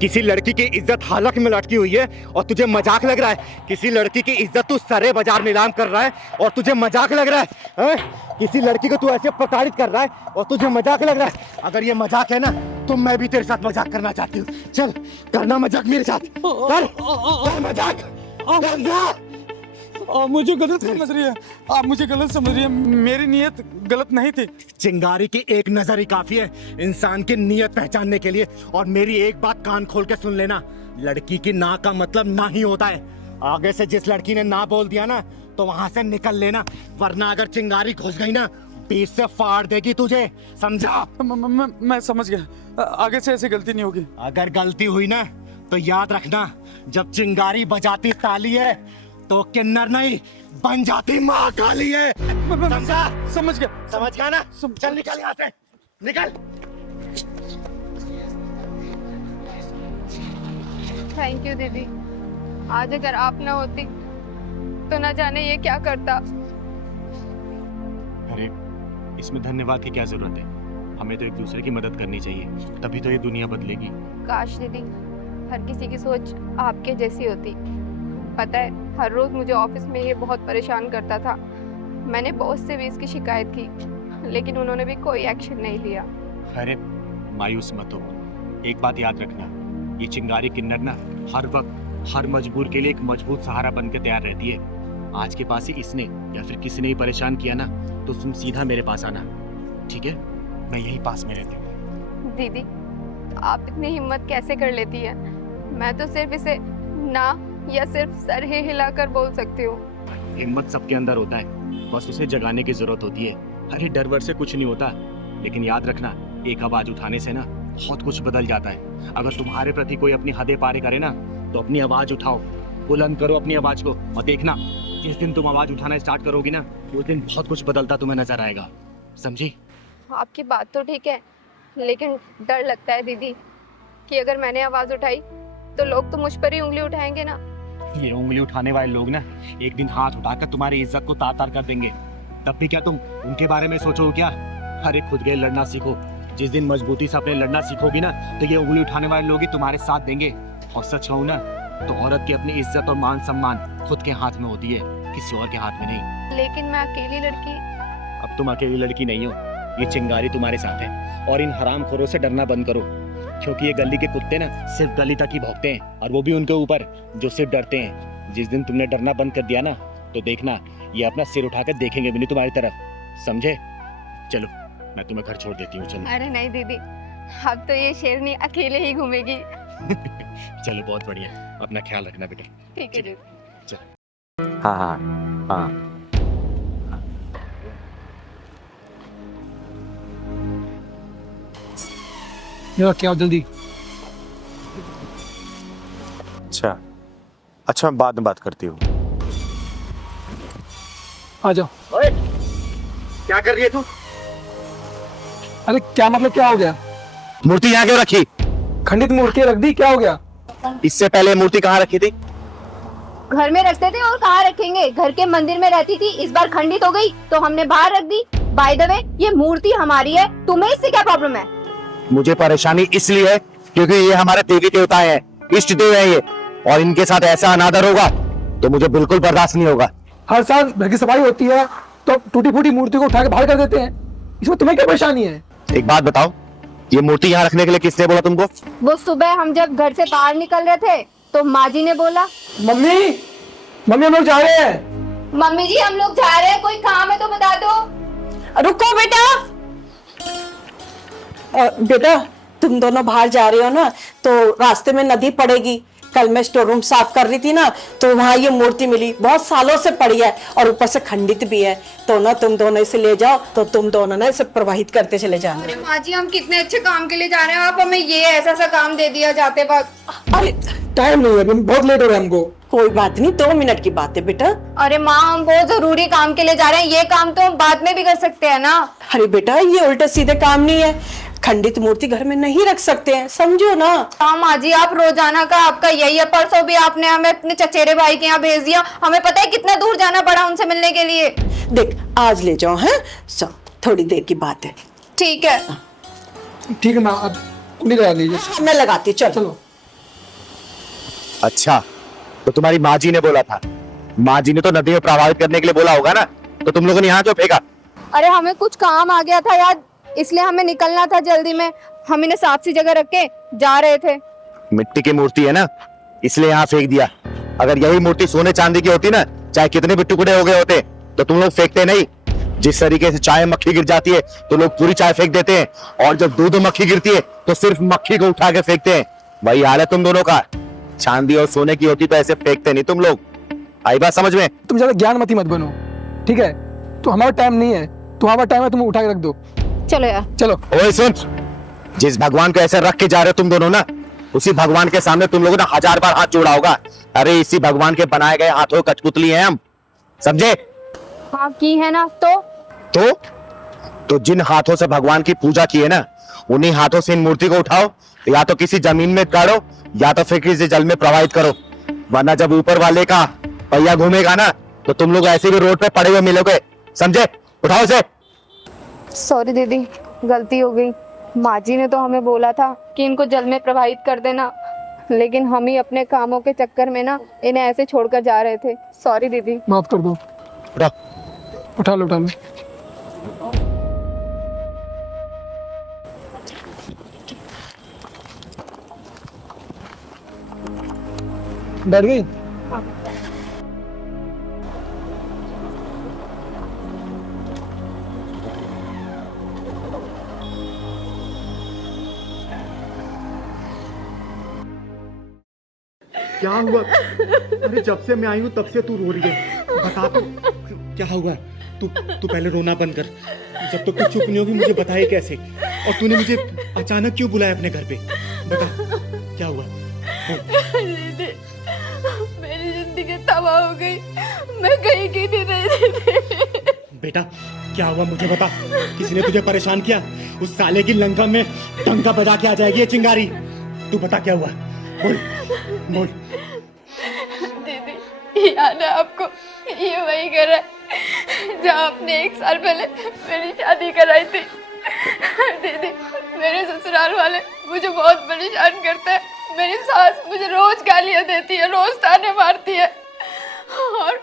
किसी लड़की की इज्जत हालत में लटकी हुई है और तुझे मजाक लग रहा है? किसी लड़की की इज्जत तू सरे बाजार नीलाम कर रहा है और तुझे मजाक लग रहा है? किसी लड़की को तू ऐसे प्रताड़ित कर रहा है और तुझे मजाक लग रहा है? अगर ये मजाक है ना तो मैं भी तेरे साथ मजाक करना चाहती हूँ। चल करना मजाक मेरे साथ, कर मजाक, करना। आप मुझे गलत समझ रही है, आप मुझे गलत समझ रही है, मेरी नीयत गलत नहीं थी। चिंगारी की एक नजर ही काफी है इंसान की नीयत पहचानने के लिए। और मेरी एक बात कान खोल के सुन लेना, लड़की की ना का मतलब ना ही होता है। आगे से जिस लड़की ने ना बोल दिया ना तो वहां से निकल लेना, वरना अगर चिंगारी घुस गई ना बीच से फाड़ देगी तुझे, समझा? मैं समझ गया, आगे से ऐसी गलती नहीं होगी। अगर गलती हुई ना तो याद रखना, जब चिंगारी बजाती ताली है तो किन्नर नहीं बन जाती माँ काली है, समझा? समझ गया, समझ गया ना? चल निकल यहाँ से, निकल। थैंक यू दीदी, आज अगर आप ना होती तो ना जाने ये क्या करता। अरे इसमें धन्यवाद की क्या जरूरत है, हमें तो एक दूसरे की मदद करनी चाहिए, तभी तो ये दुनिया बदलेगी। काश दीदी हर किसी की सोच आपके जैसी होती। पता है हर रोज मुझे ऑफिस में ये बहुत परेशान करता था। मैंने बॉस से भी इसकी शिकायत की, लेकिन उन्होंने भी कोई एक्शन नहीं लिया। अरे मायूस मत हो, एक बात याद रखना, ये चिंगारी किन्नर ना हर वक्त हर मजबूर के लिए एक मजबूत सहारा बनकर तैयार रहती है। आज के पास ही इसने या फिर किसी ने ही परेशान किया ना तो तुम सीधा मेरे पास आना, ठीक है? मैं यही पास में रहती हूँ। दीदी आप इतनी हिम्मत कैसे कर लेती है? मैं तो सिर्फ इसे ना या सिर्फ सर ही हिलाकर बोल सकती हूँ। हिम्मत सबके अंदर होता है, बस उसे जगाने की जरूरत होती है। अरे डर वर से कुछ नहीं होता, लेकिन याद रखना एक आवाज उठाने से ना बहुत कुछ बदल जाता है। अगर तुम्हारे प्रति कोई अपनी हदें पार करे ना तो अपनी आवाज उठाओ, बुलंद करो अपनी आवाज को, और देखना जिस दिन तुम आवाज उठाना स्टार्ट करोगी ना उस दिन बहुत कुछ बदलता तुम्हें नजर आएगा, समझी? आपकी बात तो ठीक है, लेकिन डर लगता है दीदी कि अगर मैंने आवाज उठाई तो लोग तो मुझ पर ही उंगली उठाएंगे ना। ये उंगली उठाने वाले लोग ना एक दिन हाथ उठाकर तुम्हारी इज्जत को तार तार कर देंगे, तब भी क्या तुम उनके बारे में सोचो क्या? अरे खुद के लड़ना सीखो। जिस दिन मजबूती से अपने लड़ना सीखोगी ना तो ये उंगली उठाने वाले लोग ही तुम्हारे साथ देंगे। और सच कहूं ना तो औरत की अपनी इज्जत और मान सम्मान खुद के हाथ में होती है, किसी और के हाथ में नहीं। लेकिन मैं अकेली लड़की। अब तुम अकेली लड़की नहीं हो, ये चिंगारी तुम्हारे साथ है। और इन हरामखोरों से डरना बंद करो, क्योंकि ये गली के कुत्ते ना सिर्फ गली तक ही भौंकते हैं, और वो भी उनके ऊपर जो सिर्फ डरते हैं। जिस दिन तुमने डरना बंद कर दिया ना तो देखना ये अपना सिर उठाकर देखेंगे भी नहीं तुम्हारी तरफ, समझे? चलो मैं तुम्हें घर छोड़ देती हूँ, चलो। अरे नहीं दीदी, अब तो ये शेरनी अकेले ही घूमेगी। चलो बहुत बढ़िया, अपना ख्याल रखना बेटा। ठीक है जी। चलो। हाँ हाँ हाँ। ये क्या हो जल्दी। अच्छा मैं बाद में बात करती हूँ। आ जाओ। ओए, क्या कर रही है तू? अरे क्या मतलब, क्या हो गया? मूर्ति यहाँ क्यों रखी? खंडित मूर्ति रख दी, क्या हो गया? इससे पहले मूर्ति कहाँ रखी थी? घर में रखते थे और कहाँ रखेंगे, घर के मंदिर में रहती थी। इस बार खंडित हो गई तो हमने बाहर रख दी। बाय द वे ये मूर्ति हमारी है, तुम्हें इससे क्या प्रॉब्लम है? मुझे परेशानी इसलिए है क्योंकि ये हमारे देवी देवता हैं, इष्ट देव हैं ये, और इनके साथ ऐसा अनादर होगा तो मुझे बिल्कुल बर्दाश्त नहीं होगा। हर साल घर की सफाई होती है तो टूटी फूटी मूर्ति को उठा के बाहर कर देते हैं, इसमें तुम्हें क्या परेशानी है? एक बात बताओ, ये मूर्ति यहाँ रखने के लिए किसने बोला तुमको? वो सुबह हम जब घर से बाहर निकल रहे थे तो माँ जी ने बोला। मम्मी हम लोग जा रहे हैं। मम्मी जी हम लोग जा रहे हैं, कोई काम है तो बता दो। रुको बेटा। बेटा तुम दोनों बाहर जा रहे हो ना तो रास्ते में नदी पड़ेगी। कल मैं स्टोर रूम साफ कर रही थी ना तो वहाँ ये मूर्ति मिली, बहुत सालों से पड़ी है और ऊपर से खंडित भी है, तो ना तुम दोनों इसे ले जाओ, तो तुम दोनों ना इसे प्रवाहित करते चले जाना। अरे माँ जी हम कितने अच्छे काम के लिए जा रहे हैं, आप हमें ये ऐसा सा काम दे दिया जाते वक्त। अरे टाइम नहीं है, बहुत लेट हो रहा है हमको। कोई बात नहीं, 2 मिनट की बात है बेटा। अरे माँ हम बहुत जरूरी काम के लिए जा रहे हैं, ये काम तो हम बाद में भी कर सकते हैं ना। अरे बेटा ये उल्टे सीधे काम नहीं है, खंडित मूर्ति घर में नहीं रख सकते हैं, समझो ना। हाँ माँ जी आप रोजाना का आपका यही है, परसों भी आपने हमें अपने चचेरे भाई के यहाँ भेज दिया, हमें पता है कितना दूर जाना पड़ा उनसे मिलने के लिए। देख आज ले जाओ, हैं सो थोड़ी देर की बात है। ठीक है ठीक है माँ, अब कुंडी लगा लीजिए। मैं लगाती हूँ, चलो। अच्छा तो तुम्हारी माँ जी ने बोला था, माँ जी ने तो नदी में प्रवाहित करने के लिए बोला होगा ना, तो तुम लोगों ने यहाँ क्यों फेंका? अरे हमें कुछ काम आ गया था यार, इसलिए हमें निकलना था जल्दी में, हम इन्हें साफ सी जगह रख के जा रहे थे। मिट्टी की मूर्ति है ना इसलिए यहाँ फेंक दिया। अगर यही मूर्ति सोने चांदी की होती ना, चाहे कितने भी टुकड़े हो गए होते, तो तुम लोग फेंकते नहीं। जिस तरीके से चाय मक्खी गिर जाती है तो लोग पूरी चाय फेंक देते हैं, और जब दूध मक्खी गिरती है तो सिर्फ मक्खी को उठा के फेंकते हैं। वही हाल है तुम दोनों का। चांदी और सोने की होती तो ऐसे फेंकते नहीं तुम लोग। आई बात समझ में? तुम ज्यादा ज्ञानमती मत बनो, ठीक है? तो हमारा टाइम नहीं है, तुम्हारा टाइम है, तुम उठा के रख दो। चलो यार चलो। ओए सुन, जिस भगवान को ऐसे रख के जा रहे हो तुम दोनों ना, उसी भगवान के सामने तुम लोगों ने 1000 बार हाथ जोड़ा होगा। अरे इसी भगवान के बनाए गए हाथों कठपुतली हैं हम, समझे? हाँ की है ना। तो जिन हाथों से भगवान की पूजा की है ना, उन्हीं हाथों से इन मूर्ति को उठाओ, या तो किसी जमीन में गाड़ो या तो फिर किसी जल में प्रवाहित करो, वरना जब ऊपर वाले का पहिया घूमेगा ना तो तुम लोग ऐसे भी रोड पे पड़े हुए मिलोगे, समझे? उठाओ इसे। सॉरी दीदी गलती हो गई, माँ जी ने तो हमें बोला था कि इनको जल में प्रवाहित कर देना, लेकिन हम ही अपने कामों के चक्कर में ना इन्हें ऐसे छोड़कर जा रहे थे। सॉरी दीदी। माफ कर दो। उठा लो। बैठ गई? क्या हुआ? अरे जब से मैं आई हूँ तब से तू रो रही है। बता तू क्या हुआ? तू तू पहले रोना बंद कर। जब तक तू चुप नहीं होगी मुझे बताए कैसे? और तूने मुझे अचानक क्यों बुलाया अपने घर पे? बता क्या हुआ? दीदी, मेरी जिंदगी तबाह हो गई, मैं कहीं की नहीं रही थी। बेटा क्या हुआ मुझे बता। किसी ने तुझे परेशान किया? उस साले की लंका में टंका बजा के आ जाएगी ये चिंगारी। तू बता क्या हुआ? बोल बोल। दीदी याद है आपको, ये वही घर है जहाँ आपने 1 साल पहले मेरी शादी कराई थी। दीदी मेरे ससुराल वाले मुझे बहुत परेशान करते हैं। मेरी सास मुझे रोज गालियाँ देती है, रोज ताने मारती है। और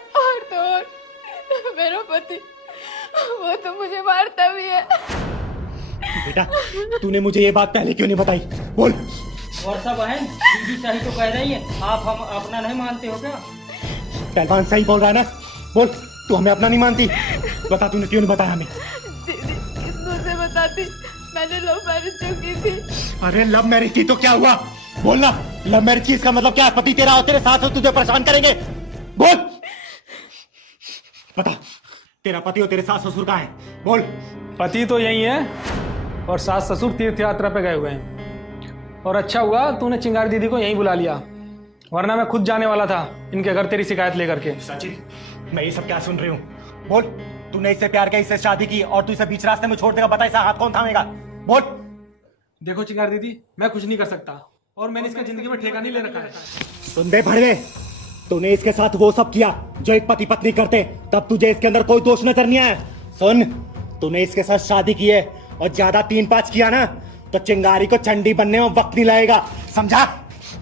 तो और मेरा पति, वो तो मुझे मारता भी है। बेटा तूने मुझे ये बात पहले क्यों नहीं बताई? बोल। वर्षा बहन, दीदी सही तो कह रही है, आप हम अपना नहीं मानते हो क्या? पहलवान सही बोल रहा है ना? बोल, तू हमें अपना नहीं मानती? बता तूने क्यों नहीं बताया हमें? दीदी किसको से बताती, मैंने लव मैरिज जो की थी। अरे लव मैरिज की तो क्या हुआ? बोल ना, लव मैरिज की इसका मतलब क्या है? पति तेरा और तेरे साथ हो, तुझे परेशान करेंगे? बोल बता, तेरा पति और तेरे सास ससुर कहाँ है? बोल। पति तो यही है और सास ससुर तीर्थ यात्रा पे गए हुए हैं। और अच्छा हुआ तूने चिंगारी दीदी को यहीं बुला लिया, वरना मैं खुद जाने वाला था इनके घर तेरी शिकायत लेकर के। सचिन मैं ये सब क्या सुन रही हूँ? बोल, तूने इससे प्यार किया, इससे शादी की और तू इसे बीच रास्ते में छोड़ देगा? बता इसका हाथ कौन थामेगा? बोल। देखो चिंगारी दीदी, मैं कुछ नहीं कर सकता और मैंने इसका जिंदगी में ठेका नहीं ले रखा है। सुन बे भड़वे, तूने इसके साथ वो सब किया जो एक पति पत्नी करते, तब तुझे इसके अंदर कोई दोष नजर नहीं आया। सुन, तूने इसके साथ शादी की है और ज्यादा 3-5 किया ना तो चिंगारी को चंडी बनने में वक्त नहीं लगेगा, समझा?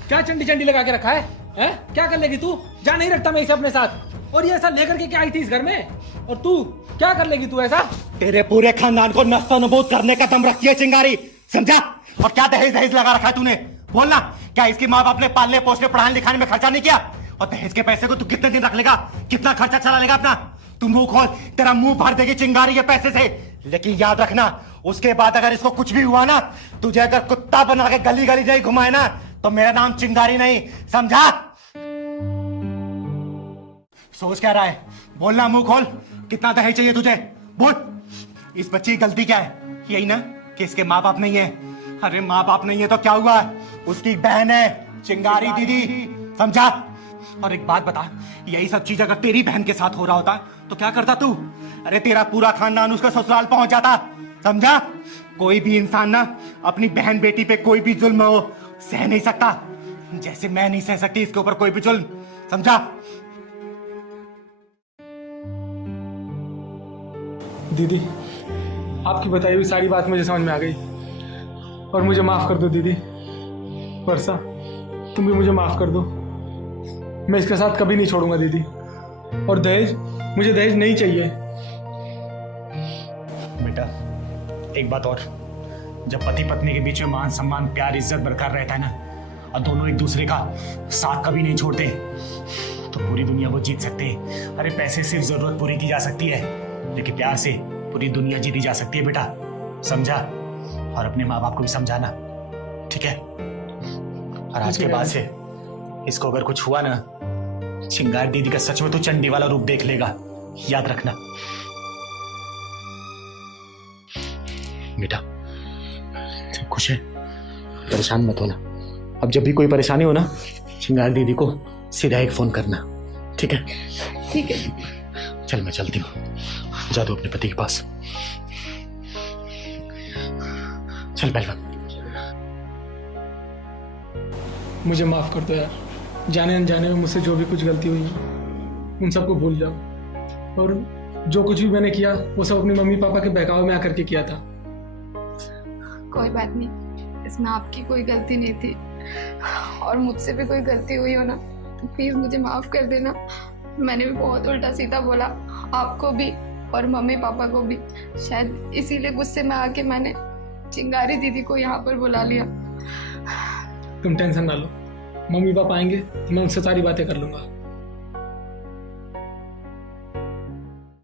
क्या चंडी चंडी लगा के रखा है? हैं? क्या कर लेगी तू? जा नहीं रखता मैं इसे अपने साथ। और ये ऐसा लेकर के क्या आई थी इस घर में? और तू क्या कर लेगी तू ऐसा? तेरे पूरे खानदान को नस्तनबूद करने का दम रखती है चिंगारी, समझा? और क्या दहेज दहेज लगा रखा है तूने? बोलना, क्या इसके माँ बाप ने पालने पोसने पढ़ाने लिखाने में खर्चा नहीं किया? और दहेज के पैसे को तू कितने दिन रख लेगा? कितना खर्चा चला लेगा अपना? तू मुंह खोल, तेरा मुंह भर देगी चिंगारी के पैसे से। लेकिन याद रखना, उसके बाद अगर इसको कुछ भी हुआ ना, तुझे अगर कुत्ता बना के गली गली नहीं घुमाए ना, तो मेरा नाम चिंगारी नहीं, समझा? सोच क्या रहा है? बोलना, मुंह खोल, कितना दहेज चाहिए तुझे? बोल। इस बच्ची की गलती क्या है? यही ना कि इसके माँ बाप नहीं है। अरे माँ बाप नहीं है तो क्या हुआ? उसकी बहन है चिंगारी दीदी, समझा? और एक बात बता, यही सब चीज अगर तेरी बहन के साथ हो रहा होता तो क्या करता तू? अरे तेरा पूरा खानदान उसका ससुराल पहुंच जाता, समझा? कोई भी इंसान ना अपनी बहन बेटी पे कोई भी जुल्म हो सह नहीं सकता, जैसे मैं नहीं सह सकती इसके ऊपर कोई भी जुल्म, समझा? दीदी आपकी बताई हुई सारी बात मुझे समझ में आ गई और मुझे माफ कर दो दीदी। वर्षा तुम भी मुझे माफ कर दो, मैं इसके साथ कभी नहीं छोड़ूंगा दीदी। और दहेज, मुझे दहेज नहीं चाहिए। बेटा एक बात और, जब पति पत्नी के बीच में मान सम्मान प्यार इज्जत बरकरार रहता है ना, और दोनों एक दूसरे का साथ कभी नहीं छोड़ते, तो पूरी दुनिया वो जीत सकते हैं। अरे पैसे सिर्फ जरूरत पूरी की जा सकती है, लेकिन प्यार से पूरी दुनिया जीती जा सकती है बेटा, समझा? और अपने माँ बाप को भी समझाना, ठीक है? और आज के बाद से इसको अगर कुछ हुआ ना, चिंगारी दीदी का सच में तो चंडी वाला रूप देख लेगा, याद रखना बेटा। तुम खुश है? परेशान मत होना। अब जब भी कोई परेशानी हो ना, चिंगारी दीदी को सीधा एक फोन करना, ठीक है? ठीक है। चल मैं चलती हूँ, जा दो अपने पति के पास। चल पहलवान। मुझे माफ कर दो यार, जाने अनजाने में मुझसे जो भी कुछ गलती हुई है उन सबको भूल जाओ। और जो कुछ भी मैंने किया वो सब अपने मम्मी पापा के बहकावे में आकर के किया था। कोई बात नहीं, इसमें आपकी कोई गलती नहीं थी। और मुझसे भी कोई गलती हुई हो ना तो प्लीज मुझे माफ कर देना। मैंने भी बहुत उल्टा सीधा बोला आपको भी और मम्मी पापा को भी, शायद इसीलिए गुस्से में आके मैंने चिंगारी दीदी को यहाँ पर बुला लिया। तुम टेंशन ना लो, मम्मी पापा आएंगे तो मैं उनसे सारी बातें कर लूँगा।